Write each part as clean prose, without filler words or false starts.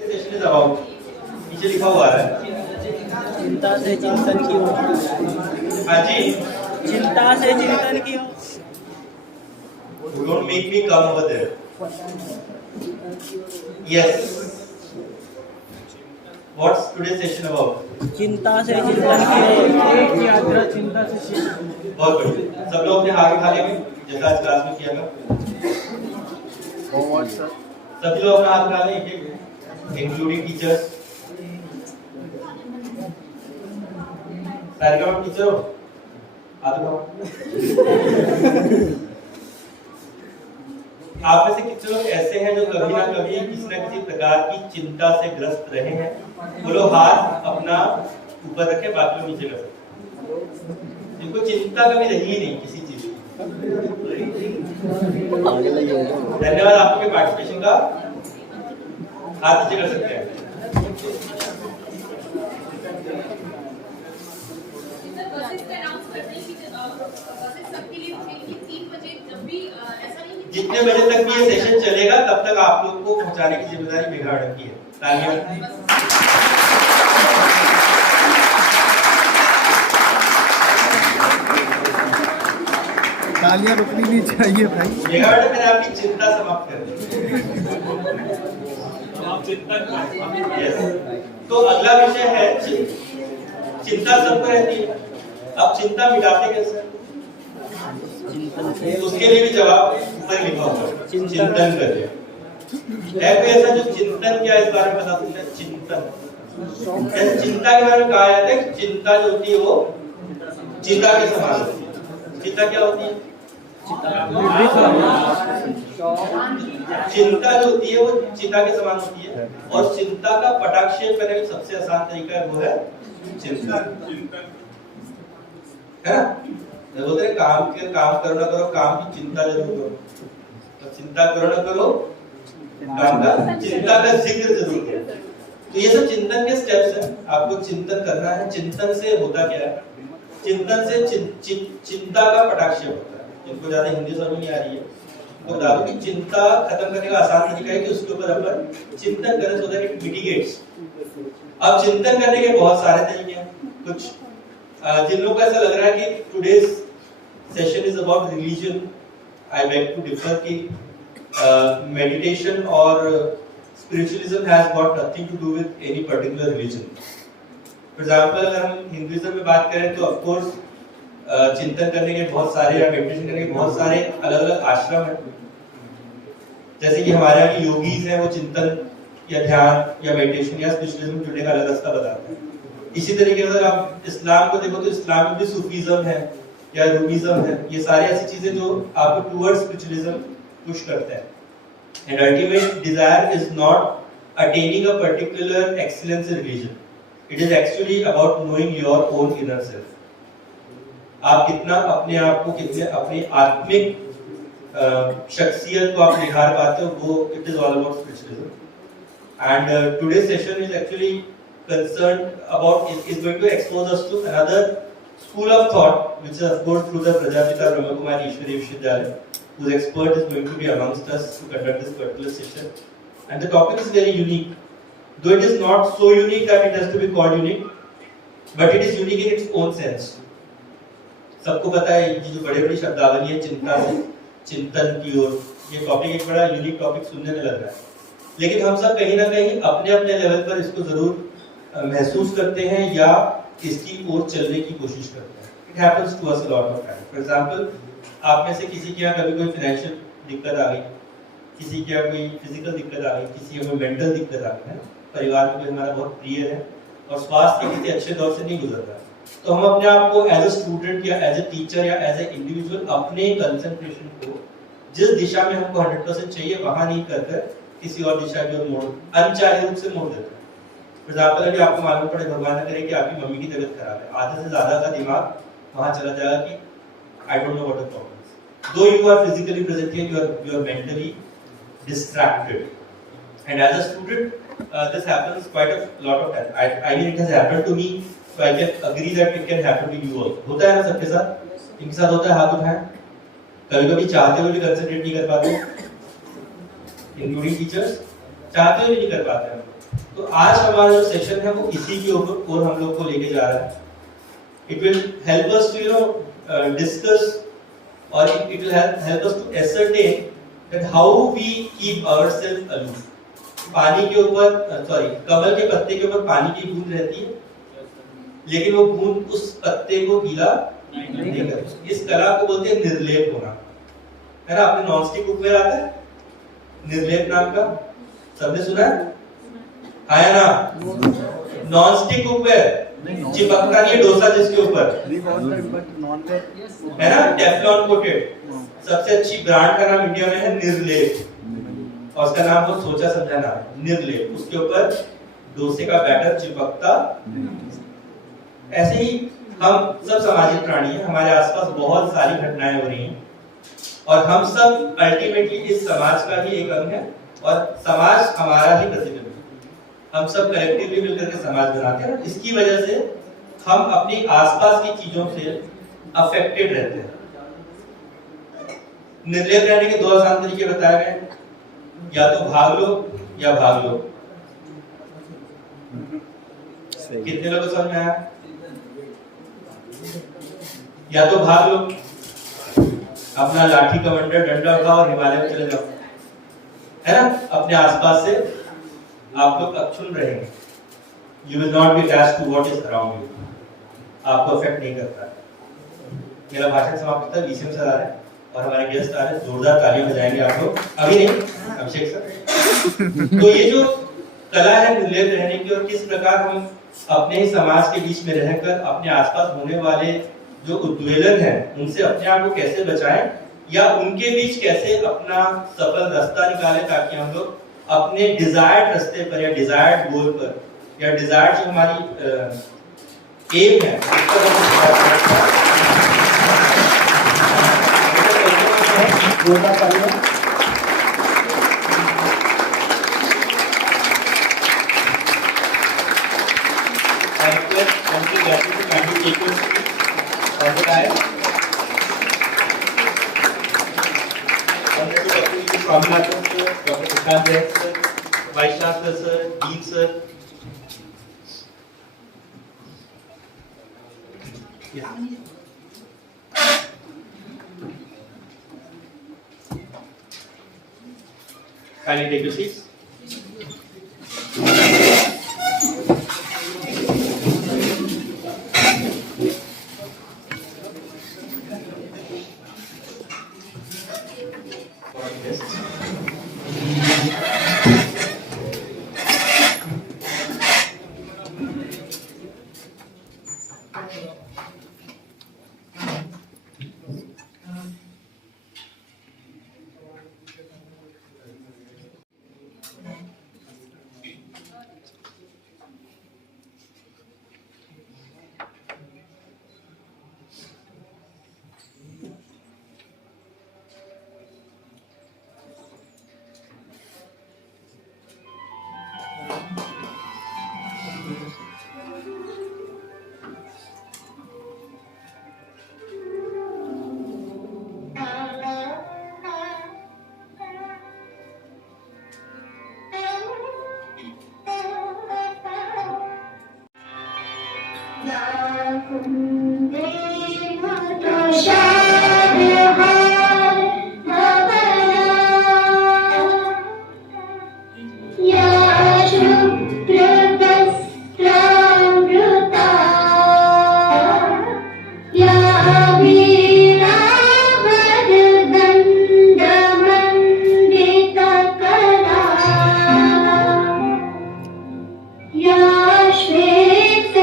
Session is about, नीचे लिखा हुआ है चिंता से चिंतन की हो। हाँ जी, चिंता से चिंतन की हो। don't make me come over there. Yes. What's today's session about? चिंता से चिंतन की हो। एक यात्रा चिंता से चिंतन। बहुत बढ़िया, सब लोग अपने हाथ उठा लेंगे जैसा आज क्लास में किया था। सभी लोग अपना हाथ उठा लें, इंक्लूडिंग टीचर्स। सारे का टीचर हो, हाथ उठाओ। आप में से कितने लोग ऐसे हैं जो कभी ना कभी किसी न किसी प्रकार की चिंता से ग्रस्त रहे हैं? वो लोग हाथ अपना ऊपर रखे, बाकी लोग नीचे कर सकते। इनको चिंता कभी रही ही नहीं किसी चीज की। धन्यवाद आपके पार्टिसिपेशन का। हाथ नीचे कर सकते हैं। जितने बजे तक भी ये सेशन चलेगा तब तक आप लोग को पहुंचाने की जिम्मेदारी मेघा मैडम की है। तालियां रुकनी नहीं चाहिए भाई। मेघा मैडम, मैंने आपकी चिंता समाप्त कर दी। Yes. तो अगला विषय है चिंता सबको रहती है। अब चिंता मिटाते कैसे? उसके लिए भी जवाब ऊपर लिखा हुआ है, चिंतन करें। है कोई ऐसा जो चिंतन क्या इस बारे में बता सकता है? चिंतन, चिंता के बारे में कहा जाता है कि चिंता जो होती है वो चिता के समान होती है। चिता क्या होती है? चिंता जो होती है वो चिता के समान होती है, और चिंता का पटाक्षेप करने का सबसे आसान तरीका है वो है चिंतन, है ना? बोलते हैं काम करो ना करो, काम की चिंता जरूर करो। तो चिंता करो ना करो, काम का चिंता का जिक्र जरूर करो। तो ये सब चिंतन के स्टेप्स हैं। आपको चिंतन करना है। चिंतन से होता क्या है? चिंतन से चिंता का पटाक्षेप होता है। जिनको ज्यादा हिंदी समझ नहीं आ रही है तो बता दो कि चिंता खत्म करने का आसान तरीका है कि उसके ऊपर अपन चिंतन करें, सो दैट इट मिटिगेट्स। अब चिंतन करने के बहुत सारे तरीके हैं। कुछ जिन लोगों को ऐसा लग रहा है कि today's session is about religion, I beg to differ कि मेडिटेशन और spiritualism has got nothing to do with any particular religion. For example, अगर हम हिंदुइज्म में बात करें तो ऑफ कोर्स चिंतन करने के बहुत सारे या मेडिटेशन करने के बहुत सारे अलग अलग आश्रम हैं। जैसे कि हमारे यहाँ योगीज हैं, वो चिंतन या ध्यान या मेडिटेशन या स्पिरिचुअलिज्म में जुड़ने का अलग रास्ता बताते हैं। इसी तरीके से अगर आप इस्लाम को देखो तो इस्लाम में भी सूफीज्म है या रूमिज्म है। ये सारी ऐसी चीजें जो आपको टुवर्ड्स स्पिरिचुअलिज्म पुश करते हैं। And ultimate desire is not attaining a particular excellence in religion, it is actually about knowing your own inner self. आप कितना अपने आप को, कितने अपनी आत्मिक शख्सियत को आप निखार पाते हो, वो it is all about spiritualism. And today's session is actually concerned about is going to expose us to another school of thought, which is of course through the Prajapita Brahma Kumari Ishwari Vishwavidyalaya, whose expert is going to be amongst us to conduct this particular session. And the topic is very unique, though it is not so unique that it has to be called unique, but it is unique in its own sense. सबको पता है ये जो बड़े बड़ी शब्दावली है चिंता से चिंतन की ओर, ये टॉपिक एक बड़ा यूनिक टॉपिक सुनने में लग रहा है, लेकिन हम सब कहीं ना कहीं अपने अपने लेवल पर इसको जरूर महसूस करते हैं या इसकी ओर चलने की कोशिश करते हैं। It happens to us a lot of time. For example, आप में से किसी के यहाँ कभी कोई फाइनेंशियल दिक्कत आ गई, किसी के यहाँ कोई फिजिकल दिक्कत आ गई, किसी के कोई मेंटल दिक्कत आ गई है, परिवार में कोई हमारा बहुत प्रिय है और स्वास्थ्य के किसी अच्छे दौर से नहीं गुजर रहा है, तो हम अपने आप को एज अ स्टूडेंट या एज अ टीचर या एज अ इंडिविजुअल अपने कंसंट्रेशन को जिस दिशा में हमको 100% चाहिए वहां नहीं कर किसी और दिशा की ओर मोड़, अनचाहे रूप से मोड़ देते हैं। फॉर एग्जांपल, अभी आपको मालूम पड़े, भगवान न करे कि आपकी मम्मी की तबीयत खराब है, आधे से ज्यादा का दिमाग वहां चला जाएगा कि I don't know what the problem is. दो you are physically present here, you are mentally distracted. And as a student this happens quite a lot of time. I mean, it has happened to me, so I can agree that it can happen to you also. होता है ना सबके साथ? इनके साथ होता है, हाथ उठाएं। कभी कभी चाहते हुए भी कंसंट्रेट नहीं कर पाते, इंक्लूडिंग टीचर्स, चाहते हुए भी नहीं कर पाते हैं। तो आज हमारा जो सेशन है वो इसी के ऊपर और हम लोग को लेके जा रहा है। It will help us to discuss और it will help us to ascertain that how we keep ourselves aloof. पानी के ऊपर कमल के पत्ते के ऊपर पानी की बूंद रहती है, लेकिन वो बूंद उस पत्ते को गीला नहीं करती। इस कला को बोलते हैं निर्लेप होना, है ना। आपने नॉनस्टिक कुकवेयर आता है निर्लेप नाम का, सबने सुना है? आया ना? नॉनस्टिक कुकवेयर चिपकता नहीं है डोसा जिसके ऊपर, है ना, टेफ्लॉन कोटेड। सबसे अच्छी ब्रांड का नाम इंडिया में है निर्लेप, और उसका नाम तो सोचा समझा ना, निर्लेप। उसके ऊपर डोसे का बैटर चिपकता। ऐसे ही हम सब सामाजिक प्राणी हैं, हमारे आसपास बहुत सारी घटनाएं हो रही हैं और हम सब अल्टीमेटली इस समाज का ही एक अंग है और समाज हमारा ही प्रतिबिंब है। हम सब कलेक्टिवली मिलकर के समाज बनाते हैं। इसकी वजह से हम अपनी आसपास की चीजों से अफेक्टेड रहते हैं। निर्लेप रहने के दो आसान तरीके बताए गए, या तो भाग लो या भाग लो। कितने लोगों को समझ में आया? या तो भाग लो, अपना लाठी कमंडल डंडा उठाओ और हिमालय में चले जाओ, है ना। अपने आसपास से आप लोग अक्षुण्ण रहेंगे। You will not be attached to what is around you, आपको अफेक्ट नहीं करता। मेरा भाषण समाप्त होता है, बीसीएम सर आ रहे हैं और हमारे गेस्ट आ रहे हैं। जोरदार तालियां बजाएंगे आप लोग। अभी नहीं, अभिषेक सर। तो ये जो कला है निर्लेप रहने की, और किस प्रकार हम अपने ही समाज के बीच में रहकर अपने आसपास होने वाले जो उद्वेलन है उनसे अपने आप को कैसे बचाएं, या उनके बीच कैसे अपना सफल रास्ता निकालें, ताकि हम लोग अपने डिजायर्ड रास्ते पर या डिजायर्ड गोल पर या डिजायर्ड जो हमारी एम है उस पर हम vice chancellor sir, dean sir, kindly take your seats. श्वेत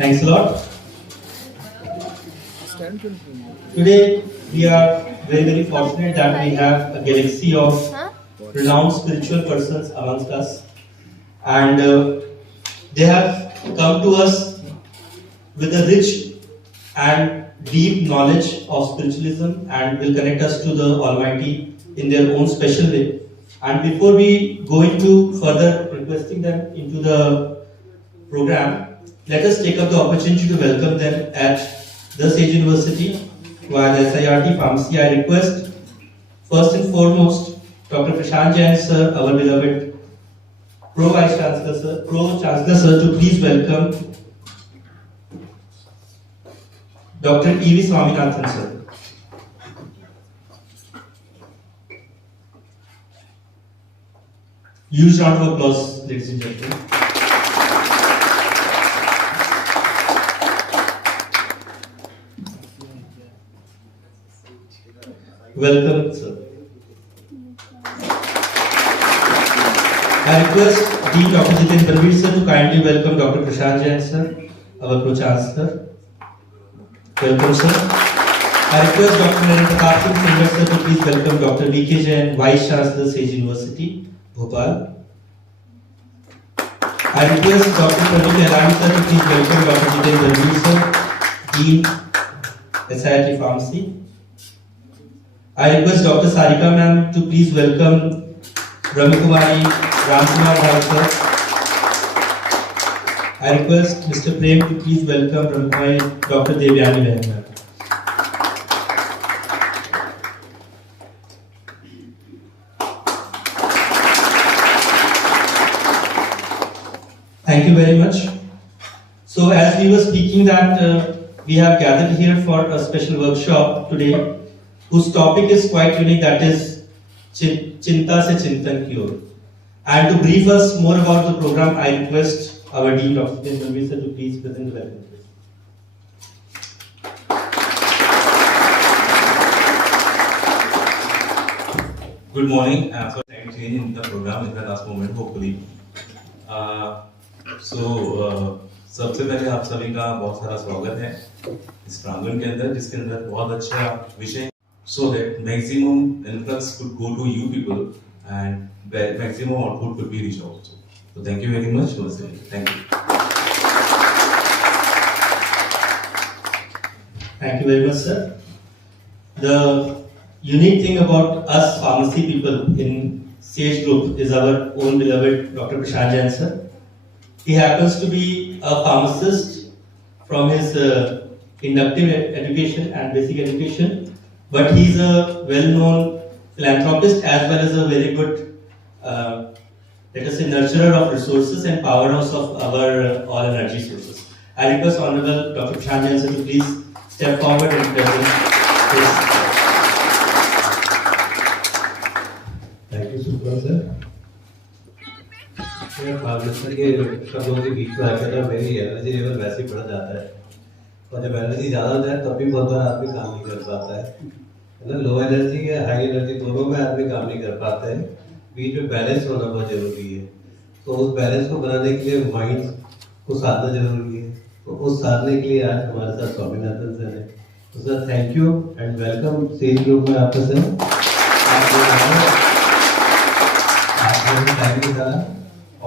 Thanks a lot. Today we are very fortunate that we have a galaxy of renowned spiritual persons amongst us, and they have come to us with a rich and deep knowledge of spiritualism and will connect us to the Almighty in their own special way. And before we go into further requesting them into the program, let us take up the opportunity to welcome them at the Sage University via the SIRT Pharmacy. I request first and foremost Dr. Prashant Jain sir, our beloved Pro Chancellor sir, to please welcome Dr. E.V. Swaminathan sir. Huge round of applause, ladies and gentlemen. Welcome, sir. I request Dean Dr. Jiten Parveer sir to kindly welcome Dr. Prashant Jain sir, our Pro Chancellor. Welcome, sir. I request Dr. Narendra Pratap Singh sir to please welcome Dr. V.K. Jain, Vice Chancellor, Sage University, Bhopal. I request Dr. Pradeep Ehlani sir to please welcome Dr. Jiten Parveer sir, Dean, SIRT Pharmacy. I request Dr. Sarika ma'am to please welcome Brahmakumari Ramkumar Bhatt sir. I request Mr. Prem to please welcome Dr. Devyani ma'am. Thank you very much. So as we were speaking that we have gathered here for a special workshop today, whose topic is quite unique, that is Chinta se Chintan ki or. And to brief us more about the program, I request our Dean Dr. Jiten Parveer sir to please present the welcome. Good morning. So time change in the program in the last moment, hopefully. सबसे पहले आप सभी का बहुत सारा स्वागत है इस प्रांगण के अंदर, जिसके अंदर बहुत अच्छा विषय, so that maximum influx could go to you people and maximum output could be reached also. So thank you very much. Thank you. Thank you very much, sir. The unique thing about us pharmacy people in Sage Group is our own beloved Dr. Prashant Jain sir. He happens to be a pharmacist from his inductive education and basic education, but he's a well-known philanthropist as well as a very good, let us say, nurturer of resources and powerhouse of our all energy sources. I request Honorable Dr. Prashant Jain sir to please step forward and present this. Thank you, Supra sir. Pharmacy के शब्दों के बीच में आकर ना मेरी energy level वैसे ही बढ़ जाता है, और जब एनर्जी ज़्यादा हो जाए तब भी बहुत बार आदमी काम नहीं कर पाता है ना। लो एनर्जी या हाई एनर्जी दोनों में आदमी काम नहीं कर पाता है, बीच में बैलेंस होना बहुत ज़रूरी है। तो उस बैलेंस को बनाने के लिए माइंड को साधना जरूरी है, तो उस साधने के लिए आज हमारे साथ स्वामीनाथन सर है। तो sir thank you and welcome says group में आपका सर। आपने टाइम निकाला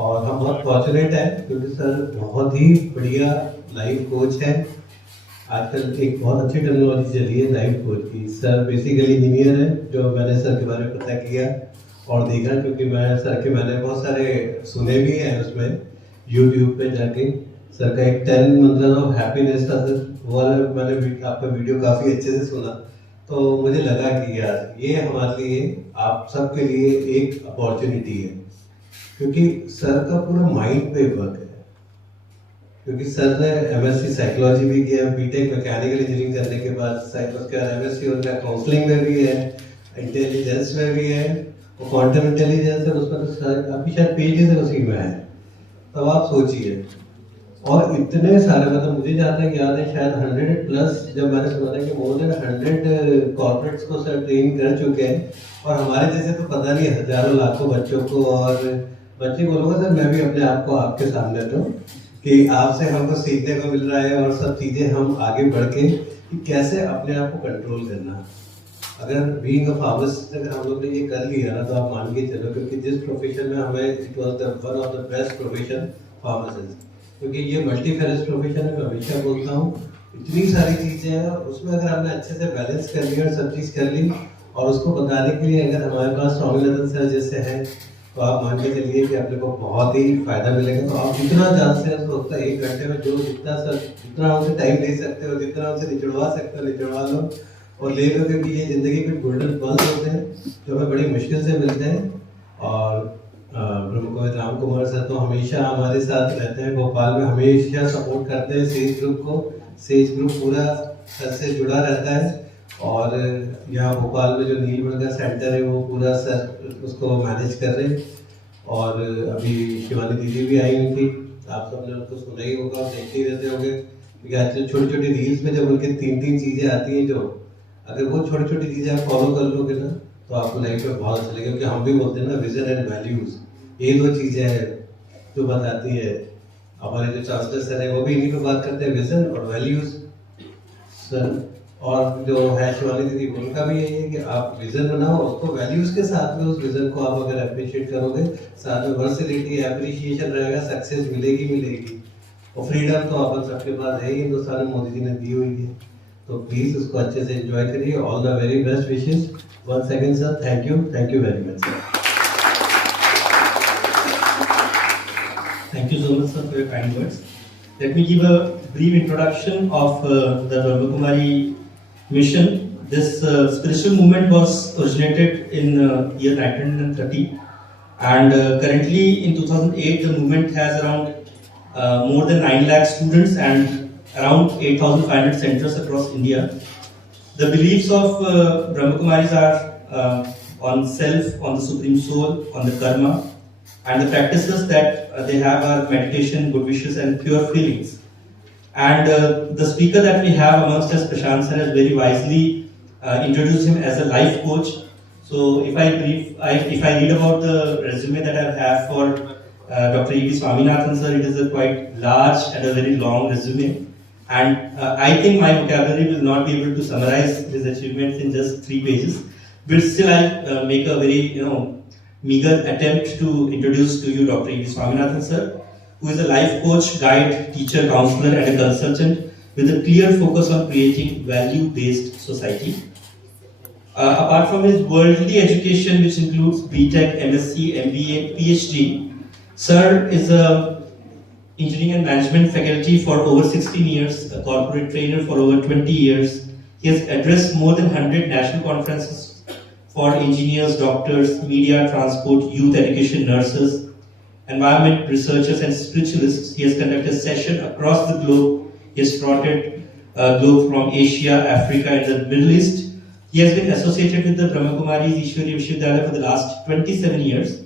और हम बहुत फॉर्चुनेट हैं क्योंकि सर बहुत ही बढ़िया लाइफ कोच है। आजकल एक बहुत अच्छी टेक्नोलॉजी चली है लाइफ कोच की। सर बेसिकली इंजीनियर है, जो मैंने सर के बारे में पता किया और देखा, क्योंकि मैं सर के मैंने बहुत सारे सुने भी हैं उसमें यूट्यूब पे जाके। सर का एक 10 मंत्र ऑफ हैप्पीनेस था सर, वो मैंने आपका वीडियो काफ़ी अच्छे से सुना, तो मुझे लगा कि यार ये हमारे लिए आप सबके लिए एक अपॉर्चुनिटी है, क्योंकि सर का पूरा माइंड पे वर्क है। क्योंकि सर ने एमएससी साइकोलॉजी भी किया, बीटेक मैकेनिकल इंजीनियरिंग करने के बाद उसके बाद एमएससी उनका काउंसलिंग में भी है, इंटेलिजेंस में भी है, और क्वांटम इंटेलिजेंस है उसमें तो काफ़ी शायद पीएचडी से उसी में है। तब आप सोचिए, और इतने सारे मतलब मुझे जहाँ तक याद है शायद 100+ जब मैंने सुना था कि मोर देन 100 कॉर्पोरेट्स को सर ट्रेन कर चुके हैं, और हमारे जैसे तो पता नहीं हजारों लाखों बच्चों को। और बच्चे बोलूँगा सर, मैं भी अपने आप को आपके सामने तो कि आपसे हमको सीखने को मिल रहा है और सब चीज़ें हम आगे बढ़ के कि कैसे अपने आप को कंट्रोल करना। अगर बीइंग अ फार्मासिस्ट अगर हम लोग ने ये कर लिया ना तो आप मान के चलो, क्योंकि जिस प्रोफेशन में हमें it was the one of the best profession pharmacist, क्योंकि ये मल्टीफेरस प्रोफेशन है। मैं हमेशा बोलता हूँ इतनी सारी चीज़ें हैं और उसमें अगर हमने अच्छे से बैलेंस कर लिया और सब चीज़ कर ली और उसको बताने के लिए अगर हमारे पास स्वामीनाथन सर जैसे हैं तो आप मान के चलिए कि अपने को बहुत ही फायदा मिलेगा। तो आप जितना जानते हैं उसको उतना 1 घंटे में जो जितना उनसे टाइम ले सकते हो, जितना उनसे निचड़वा सकते हो निचड़वा लो और ले लो, क्योंकि ये ज़िंदगी के गोल्डन पल्स होते हैं जो हमें बड़ी मुश्किल से मिलते हैं। और ब्रह्मकुमारी राम कुमार सर तो हमेशा हमारे साथ रहते हैं, भोपाल में हमेशा सपोर्ट करते हैं सेज ग्रुप को। सेज ग्रुप पूरा सर से जुड़ा रहता है और यहाँ भोपाल में जो नीलमण का सेंटर है वो पूरा सर उसको मैनेज कर रहे हैं। और अभी शिवानी दीदी भी आई हुई थी, आप सबने उनको सुना ही होगा, देखते ही रहते होंगे, क्योंकि आजकल छोटी छोटी रील्स में जब उनके 3-3 चीज़ें आती हैं, जो अगर वो छोटी छोटी चीज़ें आप फॉलो कर लोगे ना तो आपको लाइफ में बहुत अच्छा लगेगा। क्योंकि हम भी बोलते हैं ना विजन एंड वैल्यूज़, ये 2 चीज़ें हैं जो बताती है। हमारे जो चांसलर सर है वो भी इन्हीं पे बात करते हैं, विजन और वैल्यूज़ सर। और जो है शिवानी दीदी उनका भी यही है कि आप विजन बनाओ, उसको वैल्यूज़ के साथ में उस विजन को आप अगर अप्रिशिएट करोगे, साथ में वर्सिलिटी एप्रिशिएशन रहेगा, सक्सेस मिलेगी। और फ्रीडम तो अपन सबके पास है ही, हिंदुस्तान में मोदी जी ने दी हुई है। तो प्लीज़ उसको अच्छे से एंजॉय करिए। All the very best wishes once again sir. Thank you very much sir. Thank you so much, sir, for your kind words. Let me give a brief introduction of the Brahmakumari mission. This spiritual movement was originated in year 1930, and currently in 2008 the movement has around more than 9 lakh students and around 8,500 centers across India. The beliefs of Brahmakumaris are on self, on the supreme soul, on the karma, and the practices that they have are meditation, good wishes, and pure feelings. And the speaker that we have amongst us, Prashant sir, has very wisely introduced him as a life coach. So if I read about the resume that I have for Dr. E.V. Swaminathan sir, it is a quite large and a very long resume. And I think my vocabulary will not be able to summarize his achievements in just 3 pages. But still I'll make a very, meager attempt to introduce to you Dr. E.V. Swaminathan sir, who is a life coach, guide, teacher, counselor, and a consultant with a clear focus on creating value-based society. Apart from his worldly education, which includes BTech, MSc, MBA, PhD, sir is a engineering and management faculty for over 16 years, a corporate trainer for over 20 years. He has addressed more than 100 national conferences for engineers, doctors, media, transport, youth education, nurses, environment researchers, and spiritualists. He has conducted sessions across the globe. He has trotted globe from Asia, Africa, and the Middle East. He has been associated with the Brahmakumaris Ishwari Vishwavidyalaya for the last 27 years.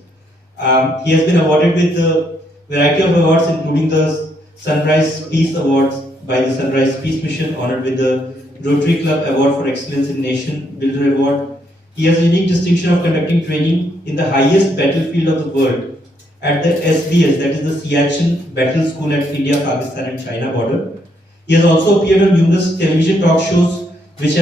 He has been awarded with a variety of awards, including the Sunrise Peace Awards by the Sunrise Peace Mission, honored with the Rotary Club Award for Excellence in Nation Builder Award. He has a unique distinction of conducting training in the highest battlefield of the world at the SBS, that is the Siachen Battle School at India, Pakistan and China border. He has also appeared on numerous television talk shows which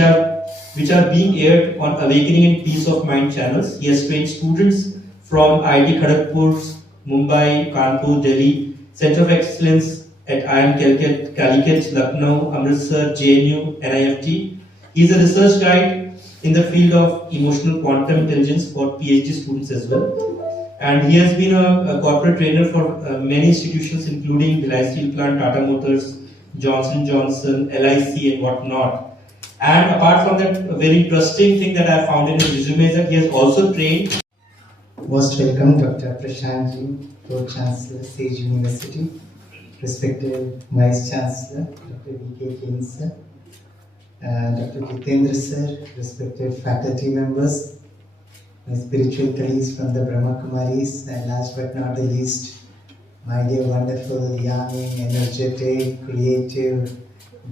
are being aired on Awakening and Peace of Mind channels. He has trained students from IIT Kharagpur, Mumbai, Kanpur, Delhi, Center of Excellence at IIM Calicut, Lucknow, Amritsar, JNU, NIFT. He is a research guide in the field of emotional quantum intelligence for PhD students as well. And he has been a corporate trainer for many institutions, including Reliance Steel Plant, Tata Motors, Johnson & Johnson, LIC, and whatnot. And apart from that, a very interesting thing that I found in his resume is that he has also trained. Most welcome, Dr. Prashant Ji, Pro-Chancellor, Sage University, respected Vice Chancellor, Dr. V.K. King sir, Dr. Jitendra sir, respected faculty members, my spiritual colleagues from the Brahmakumaris, and last but not the least, my dear wonderful, young, energetic, creative,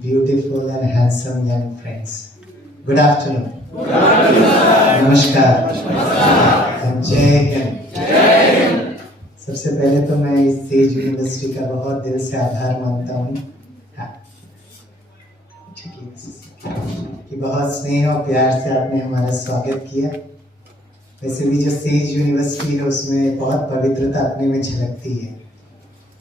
beautiful and handsome young friends. Good afternoon. Good afternoon. Namaskar. And Jai Hind. सबसे पहले तो मैं इस says university का बहुत दिल से आभार मानता हूँ। हाँ, ठीक है, कि बहुत स्नेह और प्यार से आपने हमारा स्वागत किया। वैसे भी जो सेज यूनिवर्सिटी है उसमें बहुत पवित्रता अपने में झलकती है,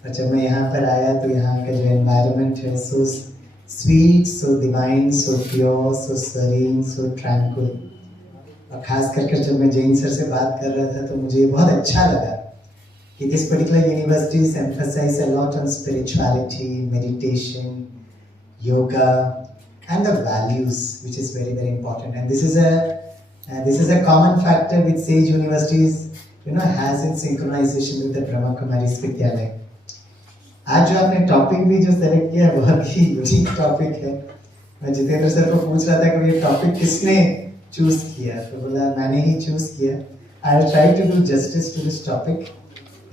और जब मैं यहाँ पर आया तो यहाँ का जो एनवायरनमेंट है so sweet, so divine, so pure, so serene, so tranquil. और खास करके जब मैं जैन सर से बात कर रहा था तो मुझे बहुत अच्छा लगा कि this particular universities emphasize a lot on spirituality, meditation, yoga, and the values, which is very, very important. And this is a common factor with Sage Universities, has in synchronization with the Brahma Kumaris Vidyalaya. आज जो आपने topic भी जो select किया है बहुत ही unique topic है। मैं जितेंद्र सर को पूछ रहा था कि ये टॉपिक किसने चूज किया, तो बोला मैंने ही चूज किया। I will try to do justice to this topic,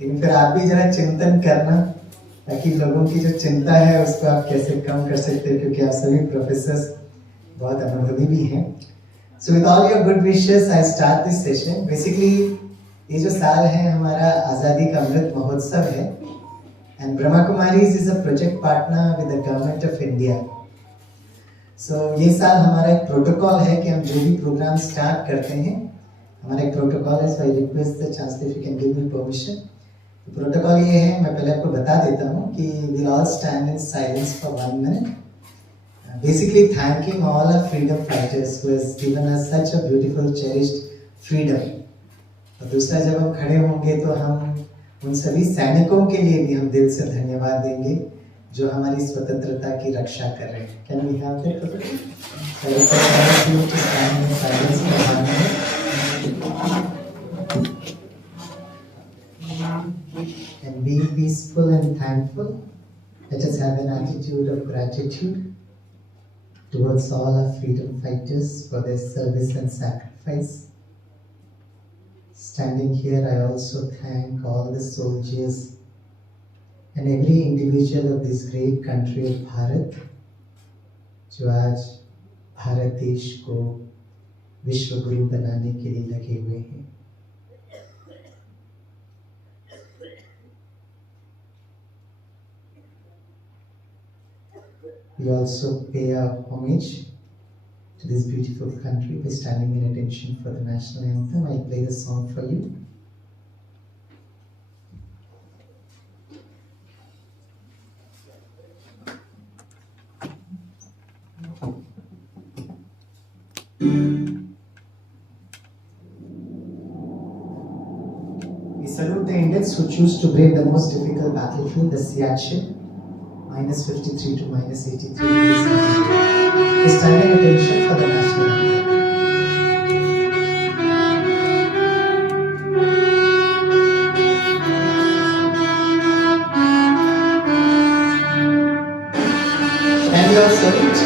लेकिन फिर आप भी जरा चिंतन करना ताकि लोगों की जो चिंता है उसको आप कैसे कम कर सकते हैं, क्योंकि आप सभी प्रोफेसर्स बहुत अनुभवी भी हैं। So with all your good wishes I start this session. Basically ये जो साल है हमारा आज़ादी का अमृत महोत्सव है, and Brahma Kumaris is a project partner with the government of India. So ये साल हमारा एक प्रोटोकॉल है कि हम जो भी प्रोग्राम स्टार्ट करते हैं, हमारा एक प्रोटोकॉल है। So I request the chancellor if you can give me permission. Protocol ये है, मैं पहले आपको बता देता हूँ कि we'll all stand in silence for 1 minute, basically thanking all our freedom fighters who has given us such a beautiful cherished freedom। और दूसरा, जब हम खड़े होंगे तो हम उन सभी सैनिकों के लिए भी हम दिल से धन्यवाद देंगे जो हमारी स्वतंत्रता की रक्षा कर रहे हैं। Can we have that protocol? I request you to stand in silence for 1 minute. And being peaceful and thankful, let us have an attitude of gratitude towards all our freedom fighters for their service and sacrifice. Standing here, I also thank all the soldiers and every individual of this great country of Bharat, जो आज भारत देश को विश्व गुरु बनाने के लिए लगे हुए हैं। We also pay our homage to this beautiful country by standing in attention for the national anthem. I'll play the song for you. We salute the Indians who choose to brave the most difficult battlefield, the Siachen, -53 to -83 degrees centigrade. Is standing attention for the national anthem. And your salute.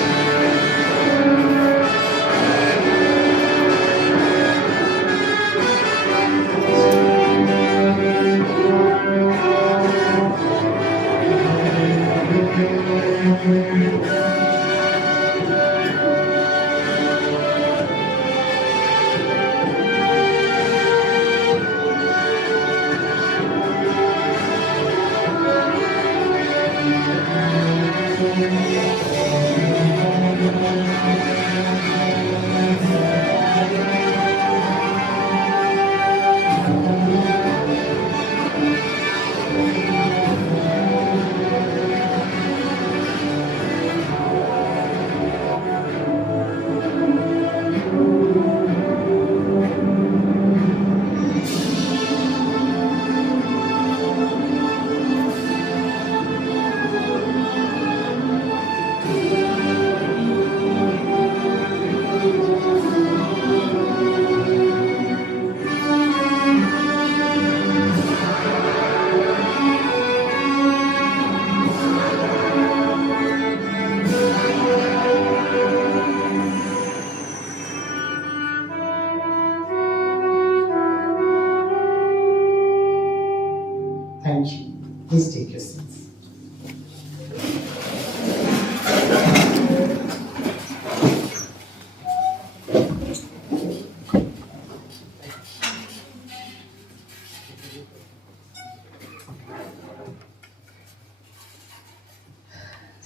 Thank you. Please take your seats.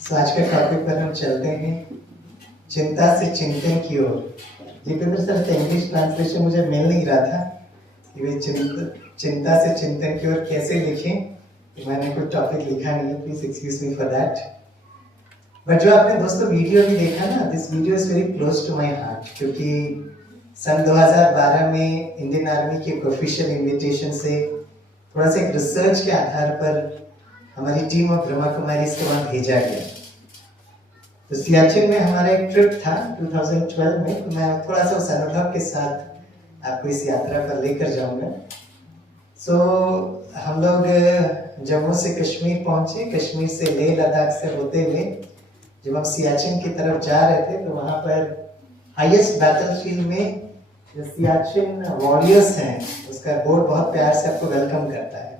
तो आज के topic पर हम चलते हैं, चिंता से चिंतन की ओर। जितेंद्र सर का इंग्लिश ट्रांसलेशन मुझे मिल नहीं रहा था कि वे चिंता से चिंतन की ओर कैसे लिखें, तो मैंने कोई टॉपिक लिखा नहीं है, please excuse me for that. But जो आपने दोस्तों वीडियो भी देखा ना, this video is very close to my heart, क्योंकि सन 2012 में इंडियन आर्मी के ऑफिशियल इनविटेशन से थोड़ा सा एक रिसर्च के आधार पर हमारी टीम ऑफ ब्रह्मा कुमारी को वहाँ भेजा गया। तो सियाचिन में हमारा एक ट्रिप था 2012 में, तो मैं थोड़ा सा उस अनुभव के साथ आपको इस यात्रा पर लेकर जाऊंगा। हम लोग जम्मू से कश्मीर पहुंचे, कश्मीर से लेह लद्दाख से होते हुए जब हम सियाचिन की तरफ जा रहे थे, तो वहाँ पर हाईएस्ट बैटलफील्ड में जो सियाचिन वॉरियर्स हैं, उसका बोर्ड बहुत प्यार से आपको वेलकम करता है।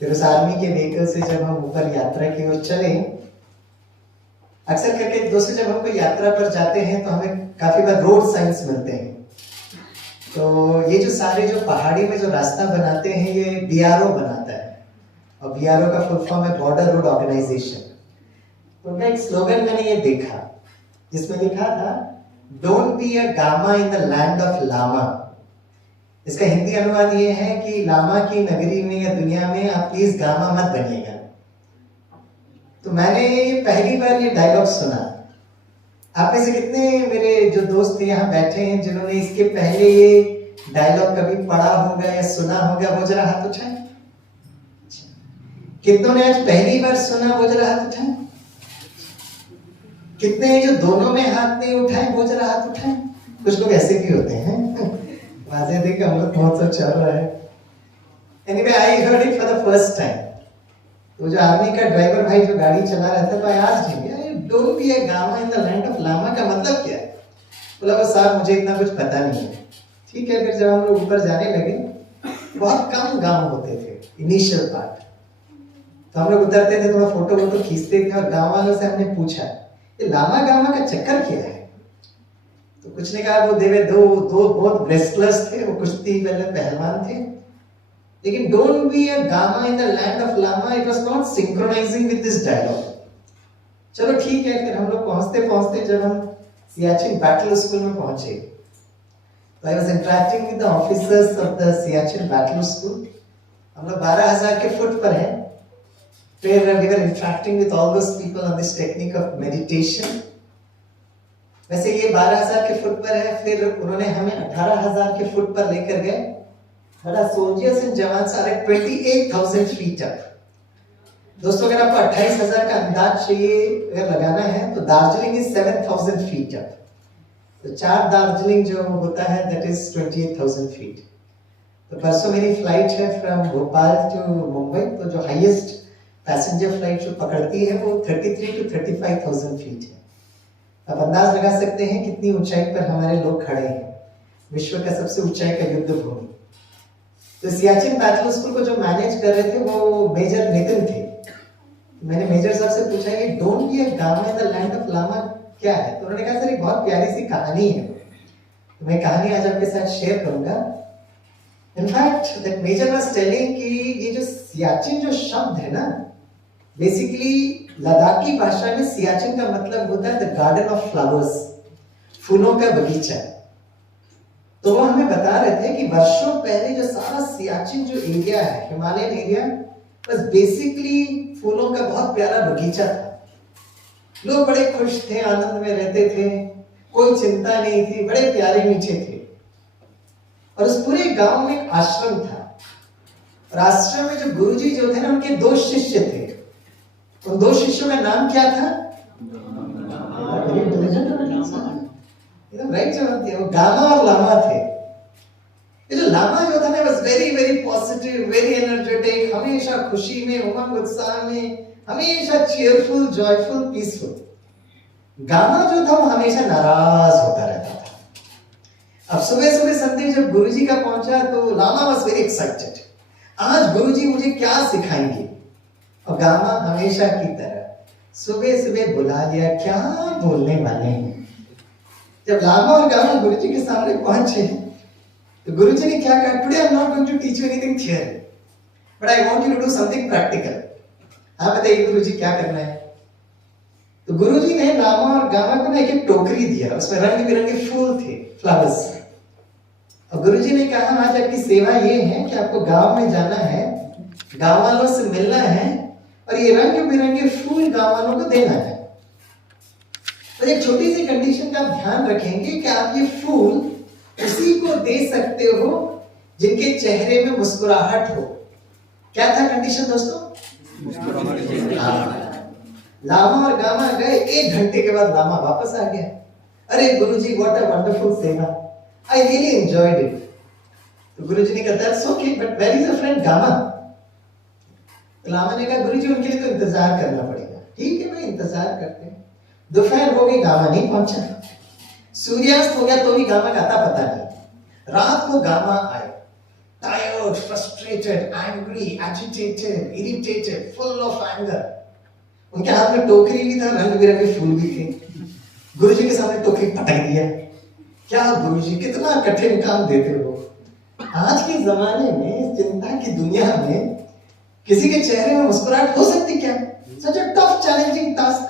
फिर उस आर्मी के व्हीकल से जब हम ऊपर यात्रा की ओर चले, अक्सर करके दोस्तों जब हम कोई यात्रा पर जाते हैं तो हमें काफी बार रोड साइंस मिलते हैं। तो ये जो सारे जो पहाड़ी में जो रास्ता बनाते हैं, ये बीआरओ बनाता है, और बीआरओ का फुल फॉर्म है बॉर्डर रोड ऑर्गेनाइजेशन। तो उनका एक स्लोगन मैंने ये देखा जिसमें लिखा था, don't be a Gama in the land of Lama. इसका हिंदी अनुवाद ये है कि लामा की नगरी में या दुनिया में आप प्लीज गामा मत बनिएगा। तो मैंने पहली बार ये डायलॉग सुना। आप में से कितने मेरे जो दोस्त यहाँ बैठे हैं जिन्होंने इसके पहले ये डायलॉग कभी पढ़ा होगा या सुना होगा? वो जरा हाथ उठाएं। कितनों ने आज पहली बार सुना? वो जरा हाथ उठाएं। कितने जो दोनों में हाथ नहीं उठाए? वो जरा हाथ उठाएं। कुछ लोग ऐसे भी होते हैं। वाज़ेह देख हम लोग बहुत सब चल रहा है। Anyway, I heard it for the first time. तो जो आर्मी का ड्राइवर भाई जो गाड़ी चला रहा था, तो I asked him, "Don't be a gamma in the land of Lama" का मतलब क्या है? बोला वो साहब मुझे इतना कुछ पता नहीं है। ठीक है, फिर जब हम लोग ऊपर जाने लगे, बहुत कम गांव होते थे इनिशियल पार्ट। तो हम लोग उतरते थे, थोड़ा फोटो वोटो खींचते थे, और गांव वालों से हमने पूछा ये लामा गामा का चक्कर क्या है? तो कुछ ने कहा वो देवे दो बहुत रेस्लर्स थे, वो कुश्ती वाले पहलवान थे, लेकिन don't be a Gama in the land of Lama, it was not synchronising with this dialogue. चलो ठीक है, फिर हम लोग पहुंचते जब हम सियाचिन बैटल स्कूल में पहुंचे, तो I was interacting with the officers of the Siachen battle school. हम लोग 12,000 के फुट पर हैं। फिर we were interacting with all those people on this technique of meditation. वैसे ये 12,000 के फुट पर है, फिर उन्होंने हमें 18,000 के फुट पर लेकर गए। बड़ा सोल्जर्स एंड जवान सारे 28,000 फीट अप। दोस्तों अगर आपको 28,000 का अंदाज चाहिए अगर लगाना है, तो दार्जिलिंग इज 7,000 फीट अप। तो 4 दार्जिलिंग जो होता है दैट इज 28,000 फीट। तो परसों मेरी फ्लाइट है फ्रॉम भोपाल टू मुंबई, तो जो हाईएस्ट पैसेंजर फ्लाइट जो पकड़ती है वो 33 to 35,000 फीट है। अब अंदाज लगा सकते हैं कितनी ऊंचाई पर हमारे लोग खड़े हैं, विश्व का सबसे ऊंचाई का युद्ध भूमि। तो सियाचिन बैटल स्कूल को जो मैनेज कर रहे थे वो मेजर नितिन थे। मैंने मेजर साहब से पूछा ये don't be a Gama in the land of Lama क्या है? तो उन्होंने कहा सर एक बहुत प्यारी सी कहानी है। तो मैं कहानी आज आपके साथ शेयर करूंगा। In fact that major was telling कि ये जो सियाचिन जो शब्द है ना, बेसिकली लद्दाखी भाषा में सियाचिन का मतलब होता है द गार्डन ऑफ फ्लावर्स, फूलों का बगीचा। तो वो हमें बता रहे थे कि वर्षों पहले जो सारा सियाचिन जो एरिया है, हिमालयन एरिया, बस बेसिकली फूलों का बहुत प्यारा बगीचा था। लोग बड़े खुश थे, आनंद में रहते थे, कोई चिंता नहीं थी, बड़े प्यारे मीठे थे। और उस पूरे गांव में एक आश्रम था, और आश्रम में जो गुरुजी जो थे ना, उनके 2 शिष्य थे। उन 2 शिष्यों का नाम क्या था? एकदम राइट जवाब दिया, वो गामा और लामा थे। ये जो लामा जो था ना, was very very positive, very energetic, हमेशा खुशी में, उमंग उत्साह में, हमेशा चीयरफुल, जॉयफुल, पीसफुल। गामा जो था वो हमेशा नाराज होता रहता था। अब सुबह सुबह संदेश जब गुरुजी का पहुंचा, तो लामा वाज वेरी एक्साइटेड, आज गुरुजी मुझे क्या सिखाएंगे। और गामा हमेशा की तरह सुबह सुबह बुला लिया, क्या बोलने वाले हैं। जब लामा और गामा गुरुजी के सामने पहुंचे, तो गुरुजी ने क्या कहा, today I am not going to teach you anything theory, but I want you to do something practical. आप बताइए गुरुजी क्या करना है? तो गुरुजी ने लामा और गामा को ना एक टोकरी दिया, उसमें रंग बिरंगे फूल थे, फ्लावर्स। और गुरुजी ने कहा आज आपकी सेवा ये है कि आपको गांव में जाना है, गांव वालों से मिलना है और ये रंग बिरंगे फूल गांव वालों को देना है। तो एक छोटी सी कंडीशन का आप ध्यान रखेंगे कि आप ये फूल उसी को दे सकते हो जिनके चेहरे में मुस्कुराहट हो। क्या था कंडीशन दोस्तों? लामा और गामा गए, 1 घंटे के बाद लामा वापस आ गया। अरे गुरुजी व्हाट अ वंडरफुल सेवा, आई रियली एंजॉयड इट। तो गुरुजी ने कहा that's okay but where is your friend Gama? तो लामा ने कहा गुरुजी उनके लिए तो इंतजार करना पड़ेगा। ठीक है भाई, इंतजार करते हैं। दोपहर हो गई, गामा नहीं पहुंचा। सूर्यास्त हो गया तो भी गामा का आता पता नहीं। रात को गामा आए, tired, frustrated, angry, agitated, irritated, full of anger. उनके हाथ में टोकरी भी था, रंग बिरंगे फूल भी थे। गुरुजी के सामने टोकरी पटक दिया। क्या गुरुजी कितना कठिन काम देते हो। आज के जमाने में चिंता की दुनिया में किसी के चेहरे में मुस्कुराहट हो सकती क्या? Such a tough, challenging task.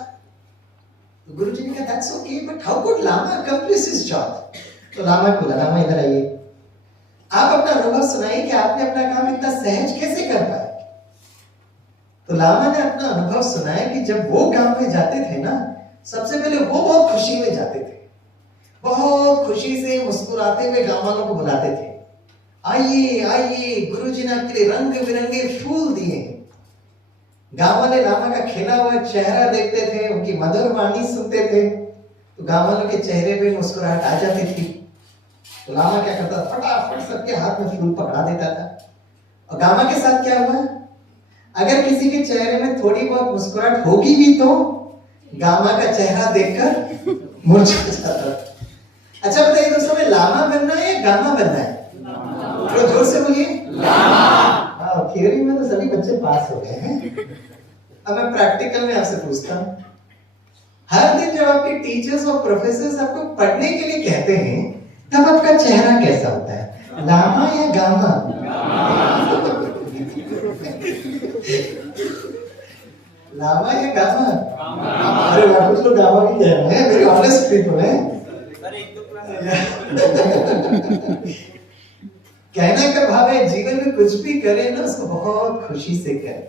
तो गुरुजी ने कहा that's okay, but how could Lama accomplish his job? तो लामा को बोला, लामा इधर आइए, आप अपना अनुभव सुनाइए कि आपने अपना काम इतना सहज कैसे कर पाए। तो लामा ने अपना अनुभव सुनाया कि जब वो गांव में जाते थे ना, सबसे पहले वो बहुत खुशी में जाते थे, बहुत खुशी से मुस्कुराते हुए गांव वालों को बुलाते थे, आइए आइए गुरुजी ने आपके लिए रंग बिरंगे फूल दिए। गांव वाले लामा का खिला हुआ चेहरा देखते थे, उनकी मधुर वाणी सुनते थे, तो गांव वालों के चेहरे पे मुस्कुराहट आ जाती थी। तो लामा क्या करता, फटाफट सबके हाथ में फूल पकड़ा देता था। और गामा के साथ क्या हुआ, अगर किसी के चेहरे में थोड़ी बहुत मुस्कुराहट होगी भी तो गामा का चेहरा देखकर मुरझा जाता। अच्छा बताइए दोस्तों, में लामा बनना है या गामा बनना है? थोड़ा जोर से बोलिए। लामा। थियरी में तो सभी बच्चे पास हो गए हैं। अब मैं प्रैक्टिकल में आपसे पूछता हूँ, हर दिन जब आपके टीचर्स और प्रोफेसर्स आपको पढ़ने के लिए कहते हैं तब आपका चेहरा कैसा होता है, लामा या गामा? लामा या गामा? अरे वाह, कुछ लोग गामा भी कह रहे हैं, वेरी ऑनेस्ट पीपल हैं। कहने का भाव है जीवन में कुछ भी करें ना, उसको बहुत खुशी से करें।